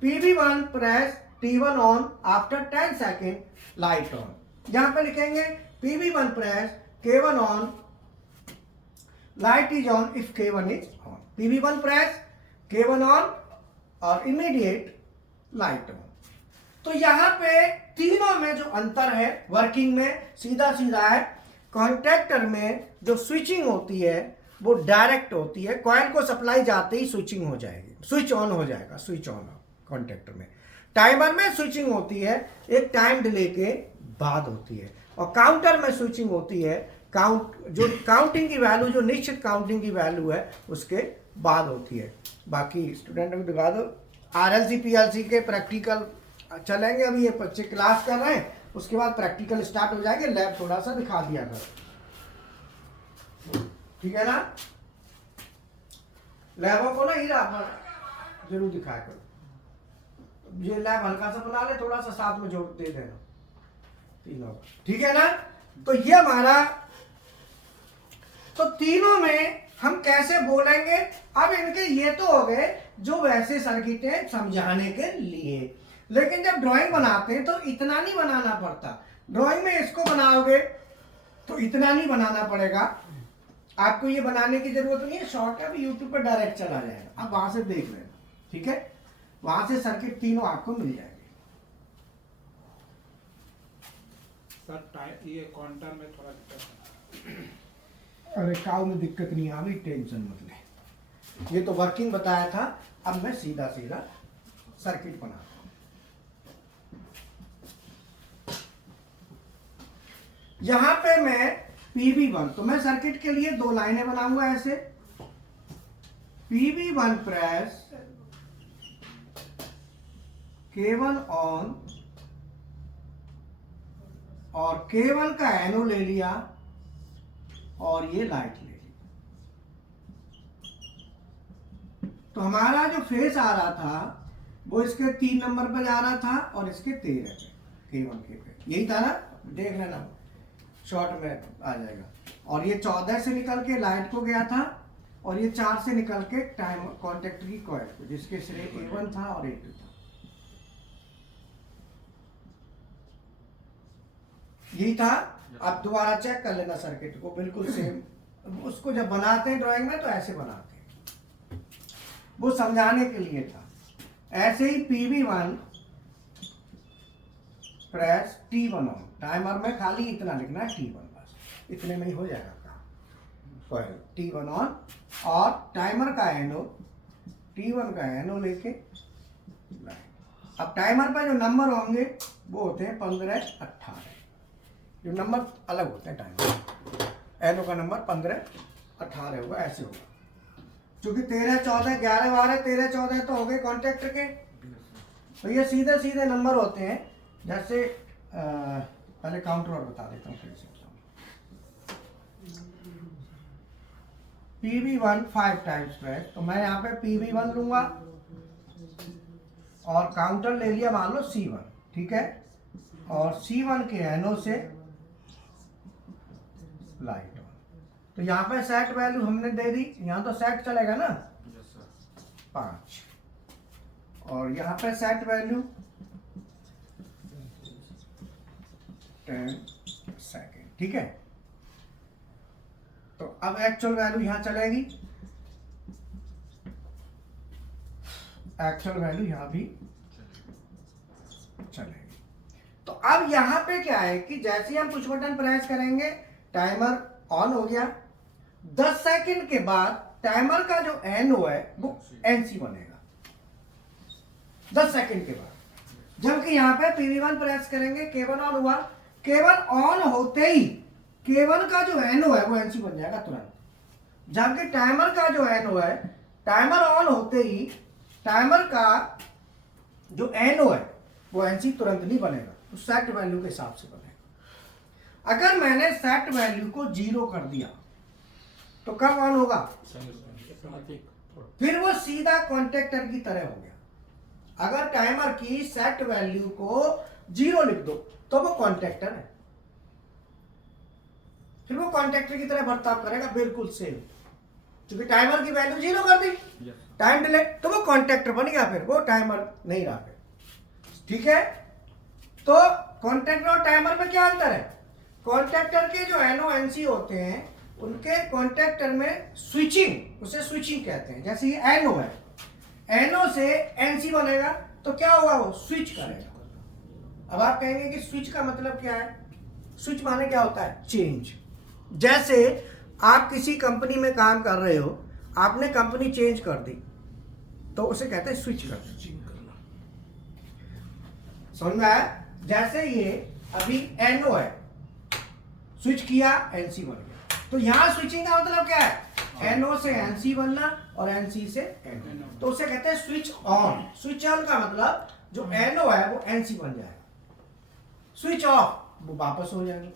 PB1 press T1 on after 10 second light on. यहाँ पे लिखेंगे PB1 press K1 on light is on if K1 is on. PB1 press K1 on और इमीडिएट लाइट ऑन। तो यहाँ पे तीनों में जो अंतर है वर्किंग में, सीधा है। कॉन्टैक्टर में जो स्विचिंग होती है वो डायरेक्ट होती है, कॉइल को सप्लाई जाते ही स्विचिंग हो जाएगी, स्विच ऑन हो जाएगा, स्विच ऑन कॉन्टेक्टर में। टाइमर में स्विचिंग होती है एक टाइम डिले के बाद होती है, और काउंटर में स्विचिंग होती है जो काउंटिंग की वैल्यू, जो निश्चित काउंटिंग की वैल्यू है उसके बाद होती है। बाकी स्टूडेंट को दिखा दो, RLC PLC के प्रैक्टिकल चलेंगे, अभी ये बच्चे क्लास कर रहे हैं, उसके बाद प्रैक्टिकल स्टार्ट हो जाएंगे। लैब थोड़ा सा दिखा दिया करो, ठीक है ना? लैबों को ना हीरा जरूर दिखाया करो, ये लैब हल्का सा बना ले, थोड़ा सा साथ में जोड़ दे देना तीनों, ठीक है ना? तो ये हमारा, तो तीनों में हम कैसे बोलेंगे। अब इनके ये तो हो गए जो वैसे सर्किटें समझाने के लिए, लेकिन जब ड्राइंग बनाते हैं तो इतना नहीं बनाना पड़ता। ड्राइंग में इसको बनाओगे तो इतना नहीं बनाना पड़ेगा, आपको ये बनाने की जरूरत नहीं है, शॉर्ट है, यूट्यूब पर डायरेक्ट चला जाएगा, आप वहां से देख लेना, ठीक है? वहां से सर्किट तीनों आपको मिल जाएंगे। सर ये काउंटर में थोड़ा दिक्कत है। अरे काउ में दिक्कत नहीं आ रही, टेंशन मत ले, ये तो वर्किंग बताया था, अब मैं सीधा सीधा सर्किट बनाता हूं। यहां पे मैं PV1, तो मैं सर्किट के लिए 2 लाइनें बनाऊंगा ऐसे, PV1 प्रेस, K1 ऑन, और K1 का एनो ले लिया और ये लाइट ले ली। तो हमारा जो फेस आ रहा था वो इसके 3 नंबर पर जा रहा था और इसके 13 पे, K1 के पे, यही था ना? देख लेना, शॉर्ट में आ जाएगा। और ये 14 से निकल के लाइट को गया था, और ये 4 से निकल के टाइम कॉन्टेक्ट की कॉइल को, जिसके सिरे A1 था और A2 था। यही था। आप दोबारा चेक कर लेना सर्किट को, बिल्कुल सेम। उसको जब बनाते हैं ड्राइंग में तो ऐसे बनाते हैं, वो समझाने के लिए था। ऐसे ही PV1 press T1 on, timer में खाली इतना लिखना है T1, बस इतने में ही हो जाएगा काम। कॉइल T1 ऑन, और टाइमर का एनो, T1 का एनो लेके लाइन। अब टाइमर पर जो नंबर होंगे वो होते हैं 15, 18, जो नंबर अलग होते हैं टाइमर। एनो का नंबर 15, 18 होगा, ऐसे होगा। क्योंकि 13, 14, 11, 12, 13, 14 तो हो गए कॉन्टेक्टर के, तो ये सीधे सीधे नंबर होते हैं। जैसे पहले काउंटर और बता देता हूँ फिर से। PV1 5 टाइम्स प्रेस, तो मैं यहाँ पे PV1 लूंगा और काउंटर ले लिया मान लो C1, ठीक है? और C1 के एनो से लाइट ऑन। तो यहाँ पे सेट वैल्यू हमने दे दी, यहाँ तो सेट चलेगा ना 5, और यहाँ पे सेट वैल्यू 10 सेकेंड, ठीक है? तो अब एक्चुअल वैल्यू यहाँ चलेगी, एक्चुअल वैल्यू यहाँ भी चलेगी। तो अब यहाँ पे क्या है कि जैसे ही हम पुश बटन प्रेस करेंगे, टाइमर ऑन हो गया। 10 सेकंड के बाद टाइमर का जो एनो है वो NC बनेगा 10 सेकंड के बाद। जबकि यहाँ पे PV1 प्रेस करेंगे, K1 ऑन हुआ, K1 ऑन होते ही K1 का जो एनो है वो NC बन जाएगा तुरंत। जबकि टाइमर का जो एनो है, टाइमर ऑन होते ही टाइमर का जो एनो है वो NC तुरंत नहीं बनेगा, तो सेट वैल्यू के हिसाब से बनेगा। अगर मैंने सेट वैल्यू को 0 कर दिया तो कब ऑन होगा? फिर वो सीधा कॉन्टेक्टर की तरह हो गया। अगर टाइमर की सेट वैल्यू को 0 लिख दो तो वो कॉन्टेक्टर है, फिर वो कॉन्टेक्टर की तरह बर्ताव करेगा, बिल्कुल सेम। क्योंकि टाइमर की वैल्यू 0 कर दी, टाइम डिले, तो वो कॉन्टेक्टर बन गया, फिर वो टाइमर नहीं रहा फिर। ठीक है, तो कॉन्टेक्टर और टाइमर में क्या अंतर है? कॉन्टेक्टर के जो एनो एनसी होते हैं उनके कॉन्टेक्टर में स्विचिंग, उसे स्विचिंग कहते हैं। जैसे ये एनो है, एनो से एनसी बनेगा तो क्या होगा? वो स्विच करेगा। अब आप कहेंगे कि स्विच का मतलब क्या है? स्विच माने क्या होता है? चेंज। जैसे आप किसी कंपनी में काम कर रहे हो, आपने कंपनी चेंज कर दी, तो उसे कहते हैं स्विच करना। समझ में आया? जैसे ये अभी NO है, स्विच किया NC बन गया। तो यहां स्विचिंग का मतलब क्या है? NO से NC बनना और NC से NO, तो उसे कहते हैं स्विच ऑन। स्विच ऑन का मतलब जो NO है वो NC बन जाएगा, स्विच ऑफ वो वापस हो जाएगा।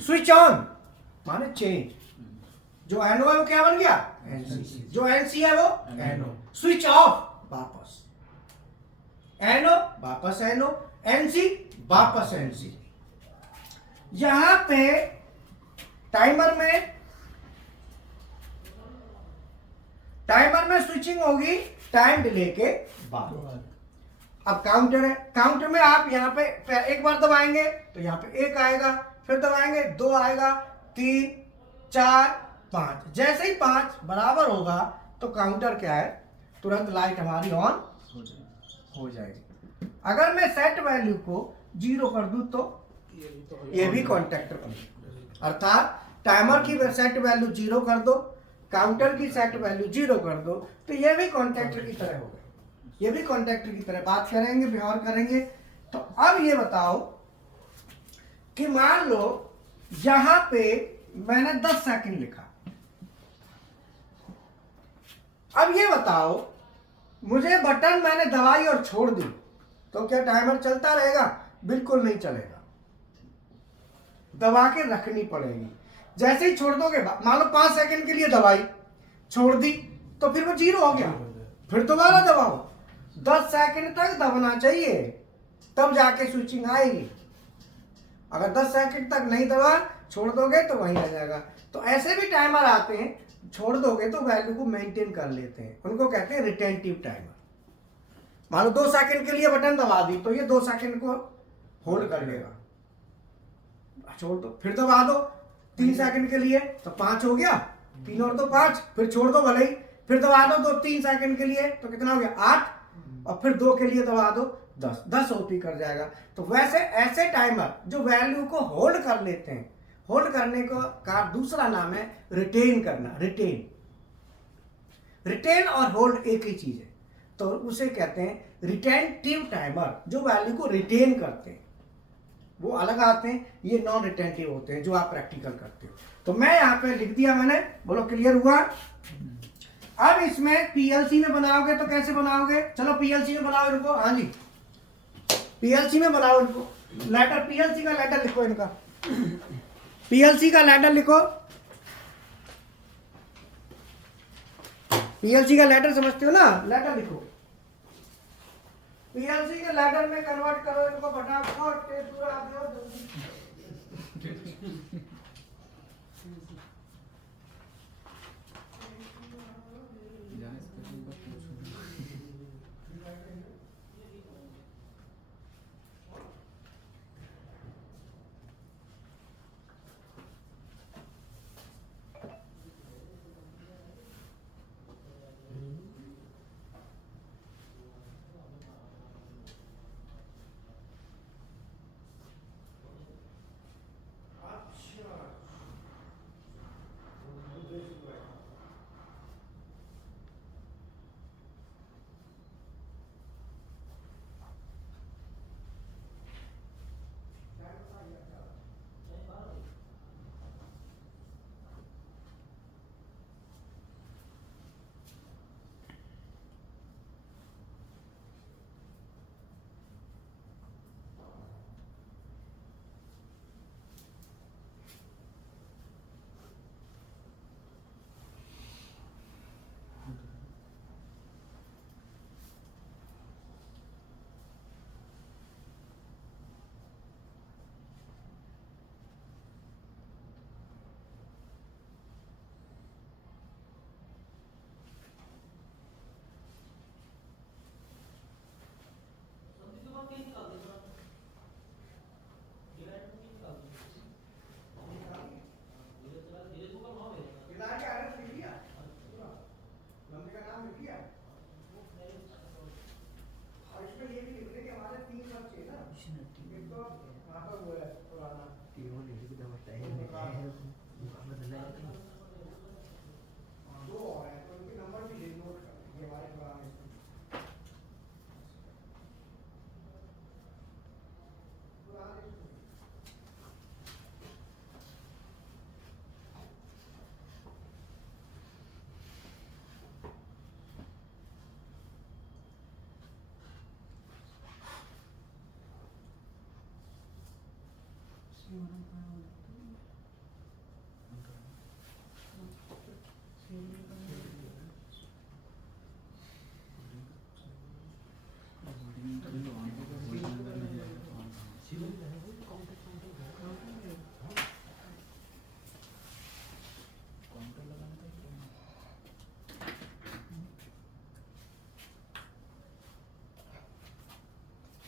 स्विच ऑन माने चेंज, जो NO है वो क्या बन गया? NC। जो NC है वो NO। स्विच ऑफ वापस NO, वापस NO, NC, वापस NC। यहां पे टाइमर में स्विचिंग होगी टाइम डिले के बाद। अब काउंटर है, काउंटर में आप यहाँ पे एक बार दबाएंगे तो यहाँ पे 1 आएगा, फिर दबाएंगे 2 आएगा, 3, 4, 5। जैसे ही 5 बराबर होगा तो काउंटर क्या है? तुरंत लाइट हमारी ऑन हो जाएगी। अगर मैं सेट वैल्यू को 0 कर दूं तो ये भी कॉन्टैक्टर बन जाएगा। अर्थात टाइमर की सेट वैल्यू 0 कर दो, काउंटर की सेट वैल्यू 0 कर दो, तो ये भी कॉन्टैक्टर की तरह होगा। ये भी कॉन्टैक्टर की तरह बात करेंगे, व्यवहार करेंगे। तो अब ये बताओ कि मान लो यहां पे मैंने 10 सेकंड लिखा। अब ये बताओ मुझे बटन मैंने दबाई और छोड़ दी तो क्या टाइमर चलता रहेगा? बिल्कुल नहीं चलेगा, दबा के रखनी पड़ेगी। जैसे ही छोड़ दोगे, मान लो 5 सेकंड के लिए दबाई, छोड़ दी, तो फिर वो 0 हो गया, फिर दोबारा दबाओ। 10 सेकंड तक दबना चाहिए, तब जाके स्विचिंग आएगी। अगर 10 सेकंड तक नहीं दबा, छोड़ दोगे तो वहीं रह जाएगा। तो ऐसे भी टाइमर आते हैं, छोड़ दोगे तो वैल्यू को मेंटेन कर लेते हैं, उनको कहते हैं रिटेंटिव टाइमर। मान लो 2 सेकंड के लिए बटन दबा दी तो ये 2 सेकंड को होल्ड कर लेगा, छोड़ दो, फिर दबा दो 3 सेकंड के लिए तो 5 हो गया, 3 और 2 5, फिर छोड़ दो भले ही, फिर दबा दो 2-3 सेकंड के लिए तो कितना हो गया? 8, और फिर 2 के लिए दबा दो 10 ओपी कर जाएगा। तो वैसे ऐसे टाइमर जो वैल्यू को होल्ड कर लेते हैं, होल्ड करने का दूसरा नाम है रिटेन करना। रिटेन और होल्ड एक ही चीज है, तो उसे कहते हैं रिटेंटिव टाइमर। जो वैल्यू को रिटेन करते हैं वो अलग आते हैं, ये नॉन रिटेंटिव होते हैं जो आप प्रैक्टिकल करते हो। तो मैं यहाँ पे लिख दिया मैंने, बोलो क्लियर हुआ? अब इसमें पीएलसी में बनाओगे तो कैसे बनाओगे? चलो पीएलसी में बनाओ इनको। हाँ जी, पीएलसी में बनाओ इनको। लेटर पीएलसी का लेटर लिखो, इनका पीएलसी का लेटर लिखो। पीएलसी का लेटर समझते हो ना? लेटर लिखो, पीएलसी के लेटर में कन्वर्ट करो इनको, फटाफट पूरा दो जल्दी।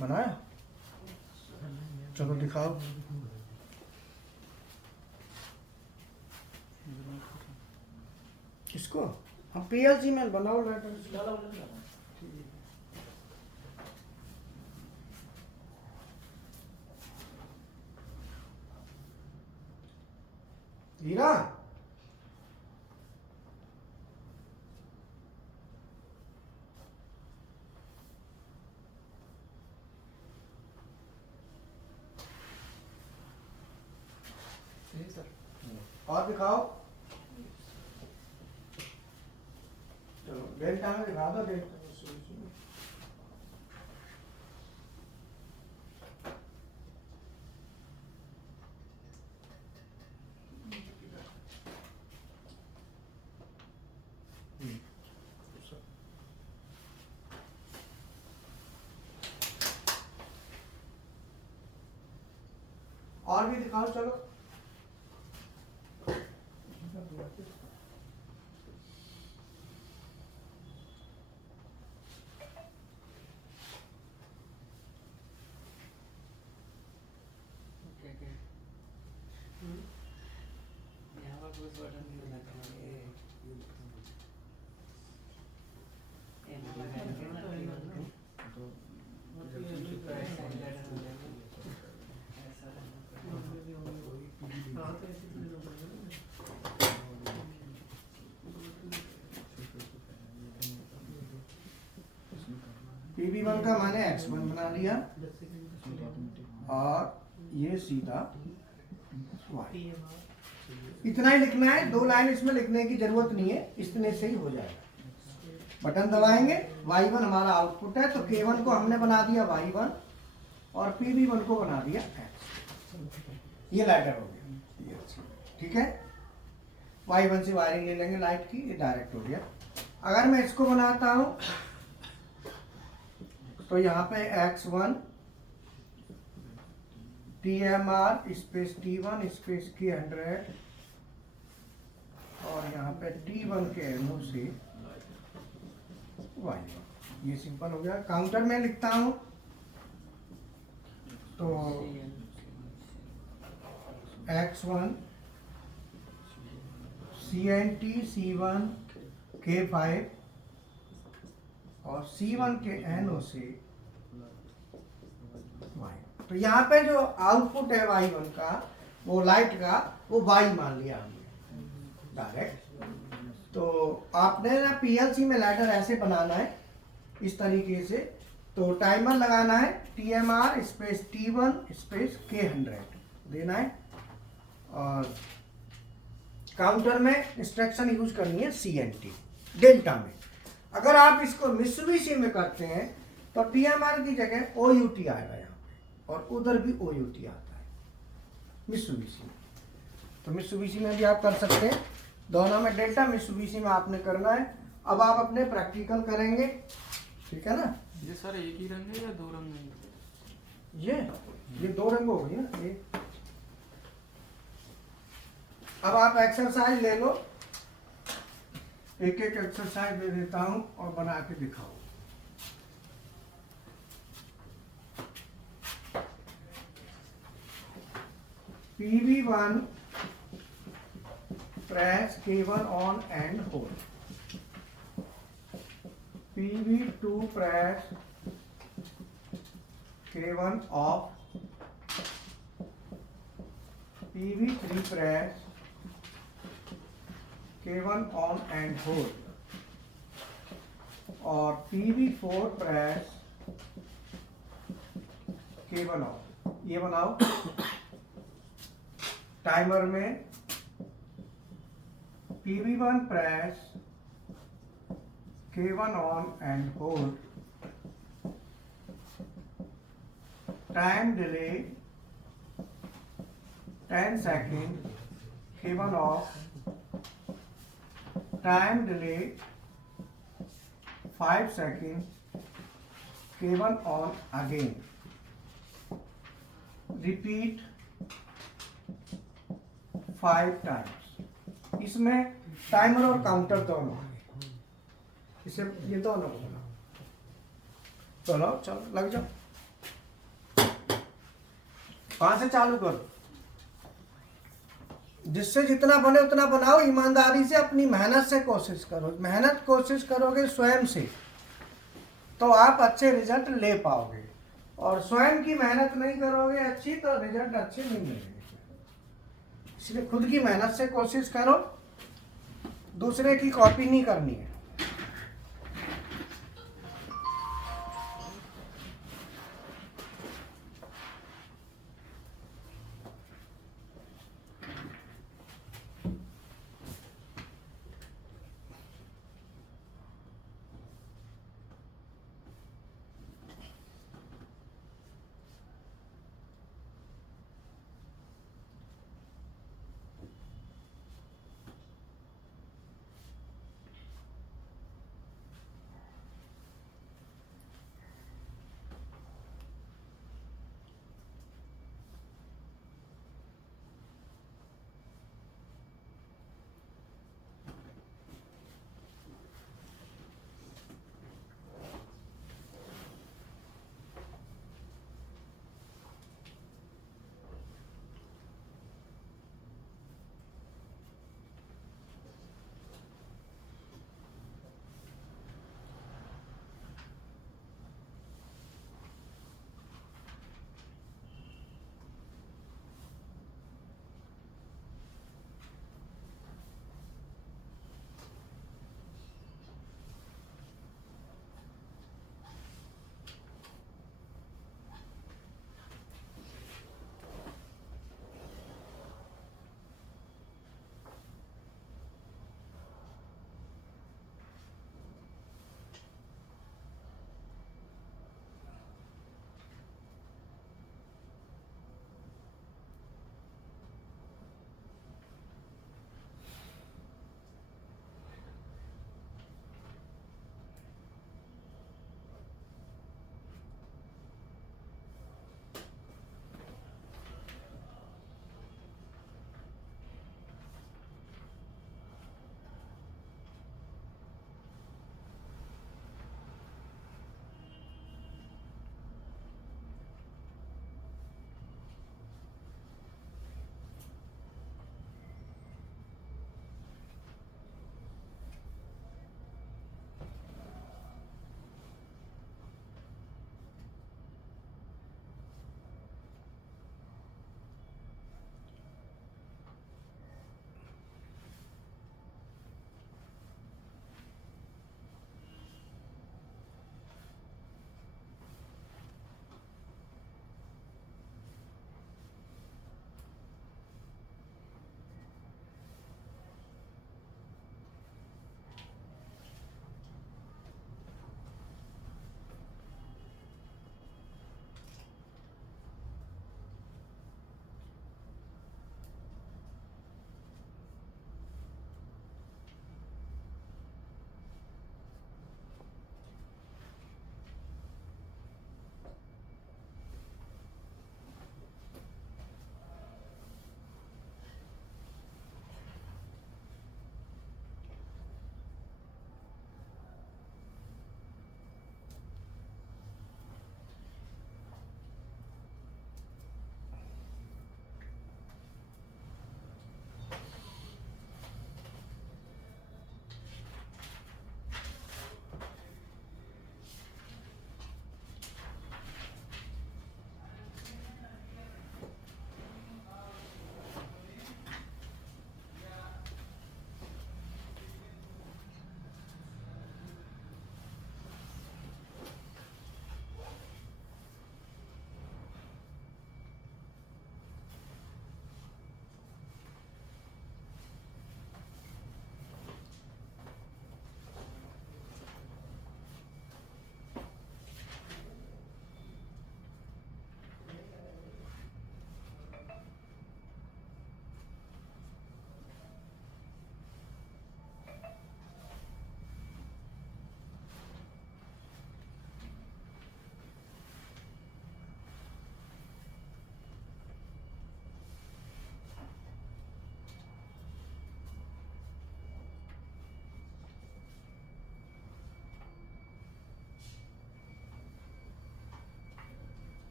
बनाया? चलो दिखाओ। किसको? हम पीएलसी में बनाओ लेटर। हीरा और दिखाओ। चलो डेल्टा में दिखा दो। डेल्टा और भी दिखाओ। चलो PB1 का माने X1 बना लिया और ये सीधा Y। इतना ही लिखना है, 2 लाइन इसमें लिखने की जरूरत नहीं है, इतने से ही हो जाएगा। बटन दबाएंगे, Y1 हमारा आउटपुट है, तो K1 को हमने बना दिया Y1 और PB1 को बना दिया X। ये लैडर हो गया। ठीक है, Y1 से वायरिंग ले लेंगे लाइट की, ये डायरेक्ट हो गया। अगर मैं इसको बनाता हूं तो यहाँ पे X1 TMR space T1 space K100 और यहाँ पे T1 के एनो से Y1। ये सिंपल हो गया। काउंटर में लिखता हूँ तो X1 CNT C1 K5 और C1 के एनो से Y। तो यहाँ पे जो आउटपुट है Y1 का, वो लाइट का, वो Y मान लिया हमने डायरेक्ट। तो आपने ना PLC में लैडर ऐसे बनाना है इस तरीके से। तो टाइमर लगाना है, TMR space T1 space K100 देना है और काउंटर में इंस्ट्रक्शन यूज करनी है CNT डेल्टा में। अगर आप इसको मित्सुबिशी में करते हैं तो TMR की जगह OUT आएगा यहाँ पे और उधर भी OUT आता है मित्सुबिशी में। तो मित्सुबिशी में भी आप कर सकते हैं, दोनों में डेल्टा, मित्सुबिशी में आपने करना है। अब आप अपने प्रैक्टिकल करेंगे, ठीक है ना। ये सर एक ही रंग है या 2 रंग है? ये 2 रंग हो गई ना ये। अब आप एक्सरसाइज ले लो, एक एक एक्सरसाइज दे देता हूं और बना के दिखाओ। PB1 press K1 on and hold. PB2 press K1 off. PB3 press K1 on and hold और PB4 press K1 off। ये बनाओ। टाइमर में PB1 press K1 on and hold, time delay 10 second K1 off, time delay 5 second K1 on again, repeat 5 times। इसमें टाइमर और काउंटर दोनों है, इसे ये दोनों बोला। चलो चलो लग जाओ, 5 से चालू करो। जिससे जितना बने उतना बनाओ, ईमानदारी से अपनी मेहनत से कोशिश करो। मेहनत कोशिश करोगे स्वयं से तो आप अच्छे रिजल्ट ले पाओगे, और स्वयं की मेहनत नहीं करोगे अच्छी तो रिजल्ट अच्छे नहीं मिलेंगे। इसलिए खुद की मेहनत से कोशिश करो, दूसरे की कॉपी नहीं करनी है।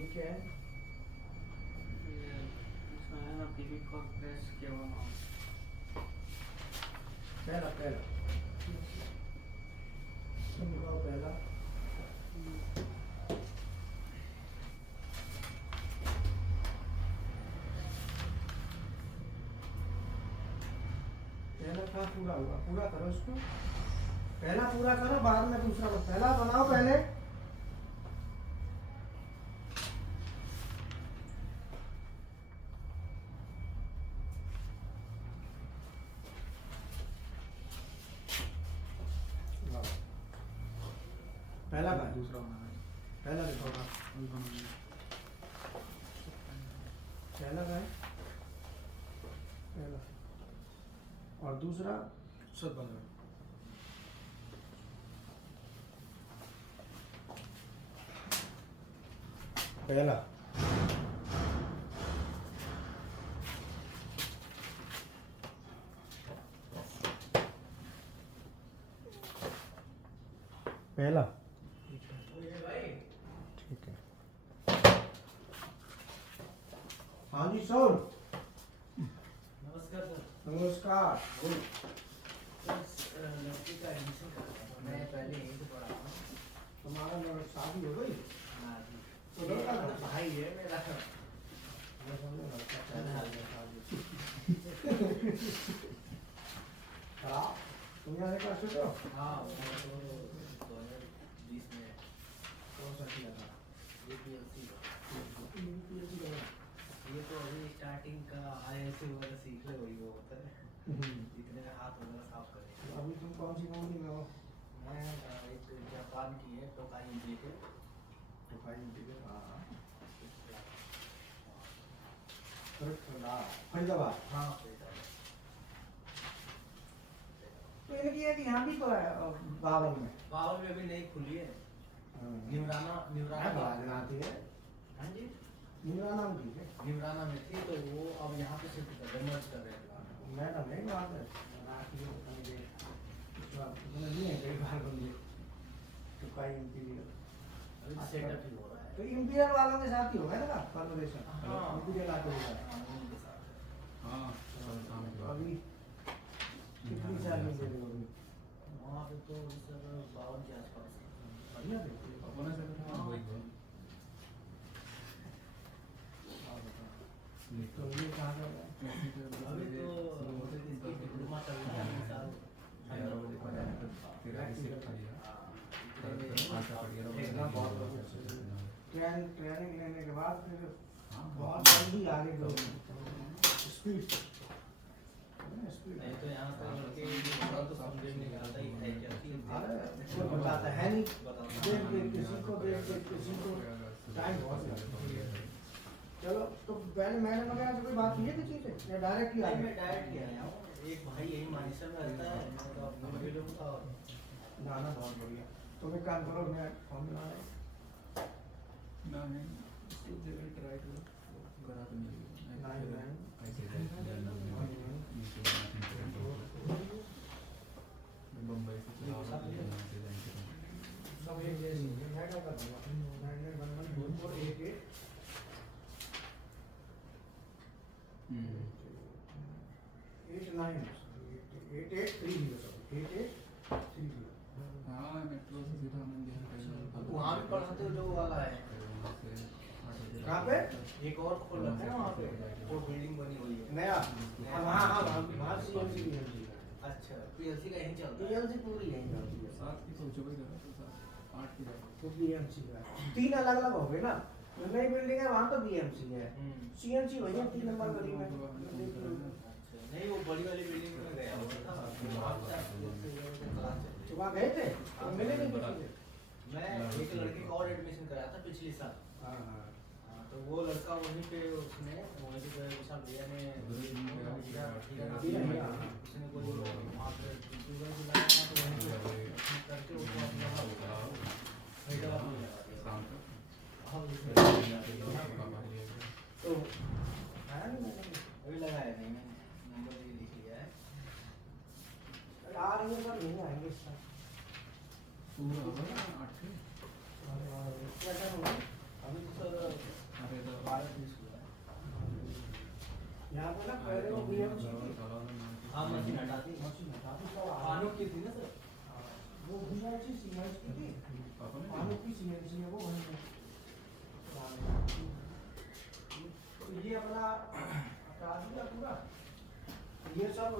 ये क्या है? इसमें है ना पीवी को प्रेस किया हुआ माउस। पहला तुम बताओ पहला। पहला था पूरा हुआ, पूरा करो इसको। पहला पूरा करो, बाद में दूसरा करो। पहला बनाओ पहले। पहला का दूसरा बनाना है। पहला देखो ना। वही बनाना है। पहला का है पहला, और दूसरा सब बना है। पहला। पहला ठीक है। हाँ जी सर, नमस्कार सर। नमस्कार। लड़की का एडमिशन करना है, तो मैं पहले यहीं से पढ़ा हूँ। तुम्हारा मेरा शादी हो गई? हाँ जी। तो लड़का मतलब भाई है मेरा। मैं समझ रहा था पहले आ गया शादी। हाँ, तुम यहाँ से कर सकते हो? हाँ, वो तो 2020 में कौन सा किया था? UPSC का। UPSC का। ये तो अभी स्टार्टिंग का IIT वगैरह सीख ले, वही वो होता है। जितने में हाथ वगैरह साफ करें। अभी तुम कौन सी कंपनी में हो? मैं एक जापान की है टोकाई इंजीनियर। फरीदाबाद। हाँ, तो इनकी एक यहाँ भी तो है बावल में। बावल में भी नई खुली है। निमराना आती है। हाँ जी, निमराना में ठीक है। निमराना में थी तो वो अब यहाँ पे शिफ्ट कर रहे, मर्ज कर रहे हैं। मैडम है वहाँ पे। नहीं है कई बार बंदे तो कई इंटीरियर अभी सेटअप ही हो रहा है। तो इंटीरियर वालों के साथ ही होगा ना कन्वर्सेशन। हाँ। इंटीरियर आते होगा। हाँ, उनके साथ है। हाँ, सब काम के बाद। अभी कितनी सैलरी दे रहे हो अभी? वहाँ पे तो सर 52 के आसपास है। बढ़िया देते हो। अपने से तो हाँ, वही है। और बताओ। तो ये कहाँ कर रहे हैं? अभी तो इसकी डिप्लोमा चल रहा है अगले साल। ट्रेनिंग लेने के बाद फिर बहुत जल्दी आगे बढ़ो। स्पीड नहीं तो यहाँ पे लड़के थोड़ा तो समझ में नहीं आता ही है क्या चीज़। कोई बताता है नहीं। बताता देख देख किसी को टाइम बहुत लगता है। चलो तो पहले मैडम वगैरह से कोई बात हुई है किसी से या डायरेक्ट ही आ नहीं, गए? मैं डायरेक्ट ही आया हूँ। एक भाई यही मानेसर में रहता है, मैं तो अपने मिलूँ था। गाना बहुत बढ़िया। तुम एक काम करो, मैं फॉर्म बना रहा हूँ। ना नहीं, इसको जगह ट्राई करो, करा तो नहीं। बम्बई से सब एक जैसे हैं। मैं क्या करूँगा? 9911 88 8830। हाँ, मेट्रो से सीधा मंदिर वहाँ भी पढ़ाते हो जो वाला है। कहाँ पे? एक और खोल रखा है वहाँ पे, वो बिल्डिंग बनी हुई है। नया। वहाँ CMC अच्छा, PLC का यहीं चलता है। PLC पूरी है चलती है। 7 की सोचो भाई, 8 की जाए। तो BMC का तीन अलग अलग हो गए ना। नई बिल्डिंग है वहाँ तो BMC है। CMC भैया 3 नंबर गली में। अच्छा, नहीं वो बड़ी वाली बिल्डिंग में गया हुआ था। वहाँ पे क्लास चल रही तो वहाँ गए थे? तो मिले नहीं किसी से? मैं एक लड़के का और एडमिशन कराया था पिछले साल। हाँ हाँ। हाँ, तो वो लड़का वहीं पे उसने वहीं पे विशाल भैया ने उसने कोई वहाँ पे ट्यूबवेल दिलाया था तो वहीं पे करके उसको अपना हैदराबाद में लगा दिया। हाँ, तो है नहीं अभी लगाया नहीं, मैंने नंबर भी लिख लिया है। आ रही है पर नहीं आएंगे इस साल। पूरा होगा ना 8 के। क्या कर रहे हो? अभी तो सर यहाँ पे ना पहले वो VM हाँ मशीन हटाती पानी की थी ना सर वो VIC सीमेंट की थी, पानी की सीमेंट है वो वहीं पे। तो ये अपना हटा दिया पूरा, ये सब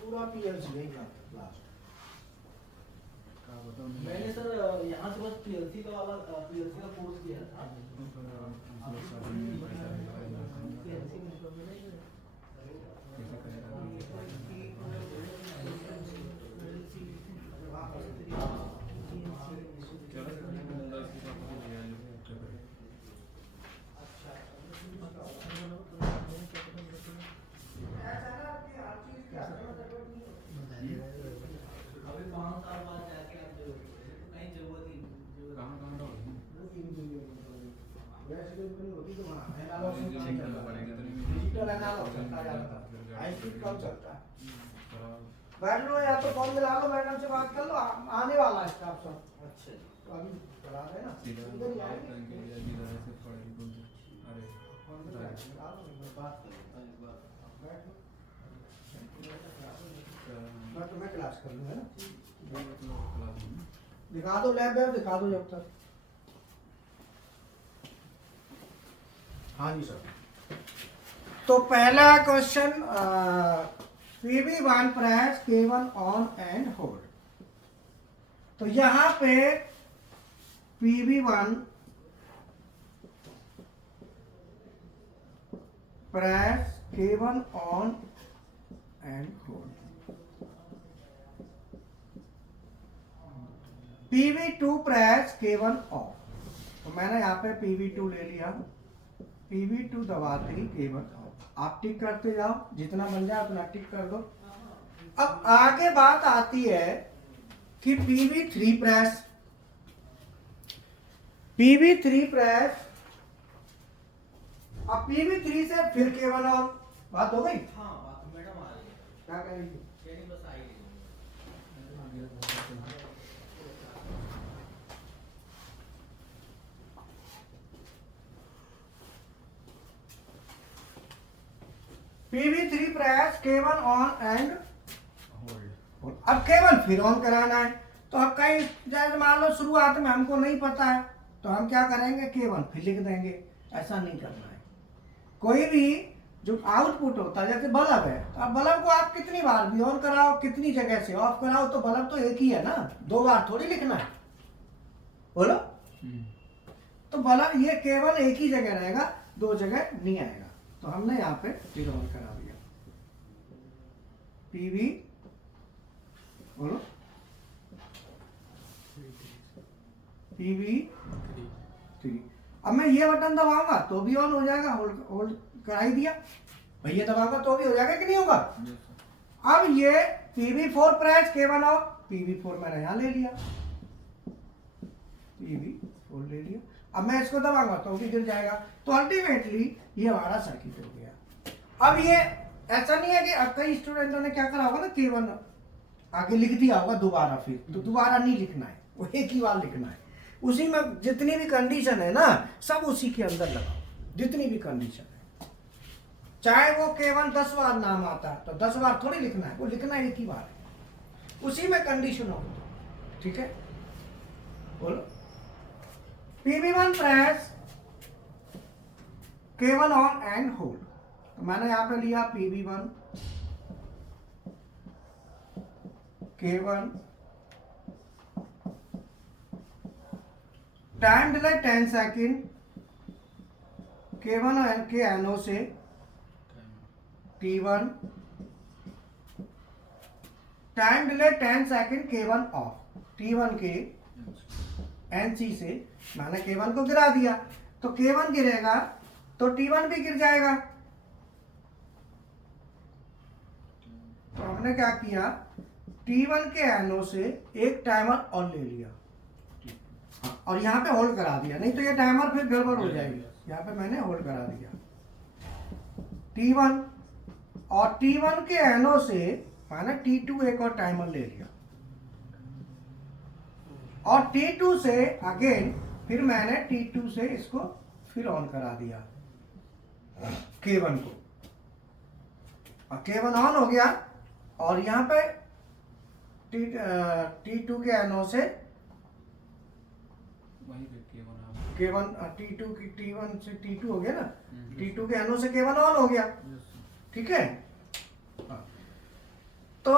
पूरा PLC है लास्ट। मैंने सर यहाँ से बस PLC का कोर्स किया था। अभी 5 साल बाद जाके आप जो कहीं जरूरत ही डिजिटल एनालॉग चलता जाता है, हाई स्पीड कम चलता है। बैठ लो या तो कॉल मिला लो, मैडम से बात कर लो, आने वाला है स्टाफ सब। अच्छा तो अभी करा रहे हैं ना, इधर ही आएंगे। कॉल मिला लो, एक बार बात करो, बैठ लो। मैं तुम्हें क्लास कर लूँ, है ना? दिखा दो लैब वैब, दिखा दो जब तक। हाँ जी सर। तो पहला question, PV1 press K1 on and hold. तो यहाँ पे PV1 press K1 on and hold. PV2 press K1 of. तो मैंने यहाँ पे PV2 ले लिया, PV2 दबाते ही K1 ऑफ। आप टिक करते जाओ, जितना बन जाए उतना टिक कर दो। अब आगे बात आती है कि PV3 प्रेस, PV3 प्रेस, अब PV3 से फिर K1 ऑन। बात हो गई? हाँ बात मैडम आ रही है, क्या कह रही थी? ट्रेनिंग बस आई है। PV3 press K1 on and hold. अब K1 फिर ऑन कराना है, तो अब कहीं जैसे मान लो शुरुआत में हमको नहीं पता है, तो हम क्या करेंगे, K1 फिर लिख देंगे। ऐसा नहीं करना है। कोई भी जो आउटपुट होता है, जैसे बल्ब है, तो अब बल्ब को आप कितनी बार भी ऑन कराओ, कितनी जगह से ऑफ कराओ, तो बल्ब तो एक ही है ना, 2 बार थोड़ी लिखना है। बोलो, तो बल्ब ये K1 एक ही जगह रहेगा, 2 जगह नहीं आएगा। तो हमने यहाँ पे फिर ऑन करा दिया। PV, बोलो, PV3। अब मैं ये बटन दबाऊंगा तो भी ऑन हो जाएगा, होल्ड करा ही दिया। भैया दबाऊंगा तो भी हो जाएगा कि नहीं होगा? अब ये PV4 press K1 of, PV4 मैंने यहाँ ले लिया, PV4 ले लिया। अब मैं इसको दबाऊंगा तो भी गिर जाएगा। तो अल्टीमेटली ये हमारा सर्किट हो गया। अब ये ऐसा नहीं है कि अब कई स्टूडेंटों ने क्या करा होगा ना, K1 आगे लिख दिया होगा दोबारा, फिर तो दोबारा नहीं लिखना है, वो एक ही बार लिखना है। उसी में जितनी भी कंडीशन है ना, सब उसी के अंदर लगाओ, जितनी भी कंडीशन है। चाहे वो K1 10 बार नाम आता है, तो 10 बार थोड़ी लिखना है, वो लिखना एक ही बार है, उसी में कंडीशन हो। ठीक है, बोलो। PV1 press K1 on and hold. तो मैंने यहां पे लिया PV1 K1, time delay 10 second, K1 के एनो से T1, time delay 10 second K1 of, T1 के NC से मैंने K1 को गिरा दिया, तो K1 गिरेगा तो T1 भी गिर जाएगा। तो हमने क्या किया, T1 के एनो से एक टाइमर और ले लिया और यहाँ पे होल्ड करा दिया, नहीं तो ये टाइमर फिर गड़बड़ हो जाएगी। यहाँ पे मैंने होल्ड करा दिया T1, और T1 के एनो से मैंने T2 एक और टाइमर ले लिया, और T2 से अगेन फिर मैंने T2 से इसको फिर ऑन करा दिया K1 को। K1 ऑन हो गया और यहाँ पे T2 के एनो से वही K1 K1 T1 से T2 हो गया ना, T2 के एनो से K1 ऑन हो गया, ठीक है। तो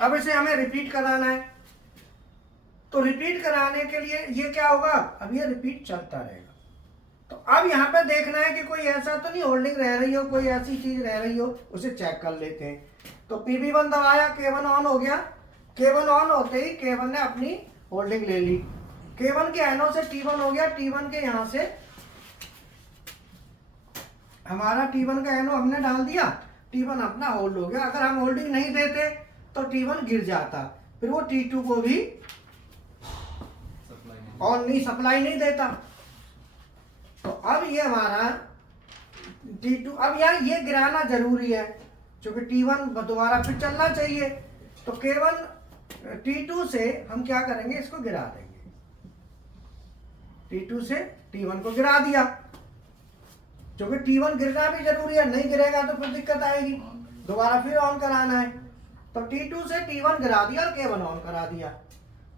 अब इसे हमें रिपीट कराना है, तो रिपीट कराने के लिए ये क्या होगा, अब ये रिपीट चलता रहेगा। तो अब यहाँ पे देखना है कि कोई ऐसा तो नहीं होल्डिंग रह रही हो, कोई ऐसी चीज रह रही हो, उसे चेक कर लेते हैं। तो PB1 दबाया, K1 ऑन हो गया, K1 ऑन होते ही K1 ने अपनी होल्डिंग ले ली, K1 के एनो से T1 हो गया, T1 के यहाँ से हमारा T1 का एनो हमने डाल दिया, T1 अपना होल्ड हो गया। अगर हम होल्डिंग नहीं देते तो T1 गिर जाता, फिर वो T2 को भी और नहीं सप्लाई नहीं देता। तो अब ये हमारा T2, अब यहाँ ये गिराना जरूरी है क्योंकि T1 दोबारा फिर चलना चाहिए। तो K1 T2 से हम क्या करेंगे, इसको गिरा देंगे, T2 से T1 को गिरा दिया क्योंकि T1 गिरना भी जरूरी है, नहीं गिरेगा तो फिर दिक्कत आएगी, दोबारा फिर ऑन कराना है। तो T2 से T1 गिरा दिया और K1 ऑन करा दिया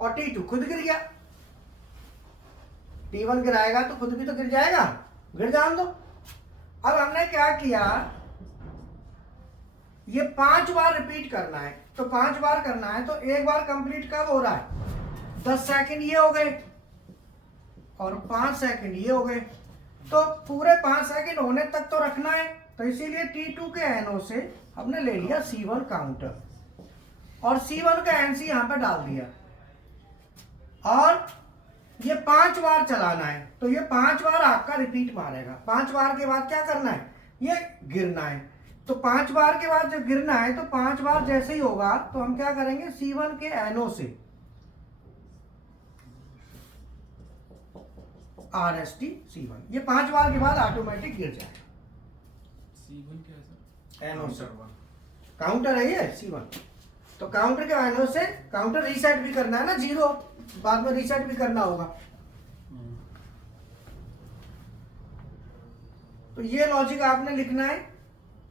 और T2 खुद गिर गया। T1 गिराएगा तो खुद भी तो गिर जाएगा, गिर जान दो। अब हमने क्या किया, ये 5 बार रिपीट करना है, तो 5 बार करना है तो एक बार कंप्लीट कब हो रहा है, 10 सेकंड ये हो गए और 5 सेकंड ये हो गए, तो पूरे 5 सेकंड होने तक तो रखना है। तो इसीलिए T2 के एनो से हमने ले लिया C1 काउंटर और C1 का NC यहाँ पे डाल दिया और ये 5 बार चलाना है। तो ये 5 बार आपका रिपीट मारेगा, 5 बार के बाद क्या करना है, ये गिरना है। तो 5 बार के बाद जब गिरना है तो 5 बार जैसे ही होगा तो हम क्या करेंगे, C1 के एनो से RST C1, ये 5 बार के बाद ऑटोमेटिक गिर जाएगा। C1 क्या है सर? एनो से काउंटर है ये C1, तो काउंटर के एनो से काउंटर रीसेट भी करना है ना, 0 बाद में रीसेट भी करना होगा। तो ये लॉजिक आपने लिखना है,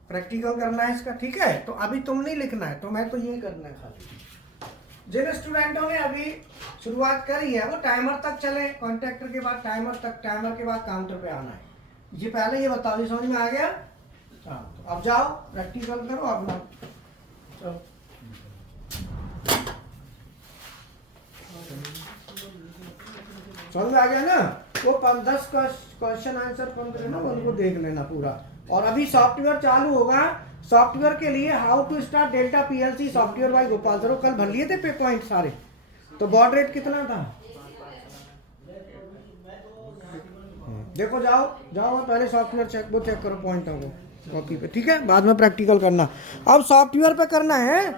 प्रैक्टिकल करना है इसका, ठीक है। तो अभी तुम नहीं लिखना है, तो मैं तो ये करना है खाली। जिन स्टूडेंटों ने अभी शुरुआत करी है वो टाइमर तक चले, कॉन्ट्रैक्टर के बाद टाइमर तक, टाइमर के बाद काउंटर पे आना है। ये पहले ये बताओ, ये समझ में आ गया? हाँ, तो अब जाओ प्रैक्टिकल करो अपना, चलो। समझ में आ गया ना? वो 10 क्वेश्चन आंसर 15 ना, उनको देख लेना पूरा। और अभी सॉफ्टवेयर चालू होगा, सॉफ्टवेयर के लिए how to start Delta PLC software by Gopal sir, कल भर लिए थे पे पॉइंट सारे। तो बॉड रेट कितना था देखो, जाओ पहले सॉफ्टवेयर चेक करो पॉइंटों को कॉपी पे, ठीक है, बाद में प्रैक्टिकल करना। अब सॉफ्टवेयर पे करना है।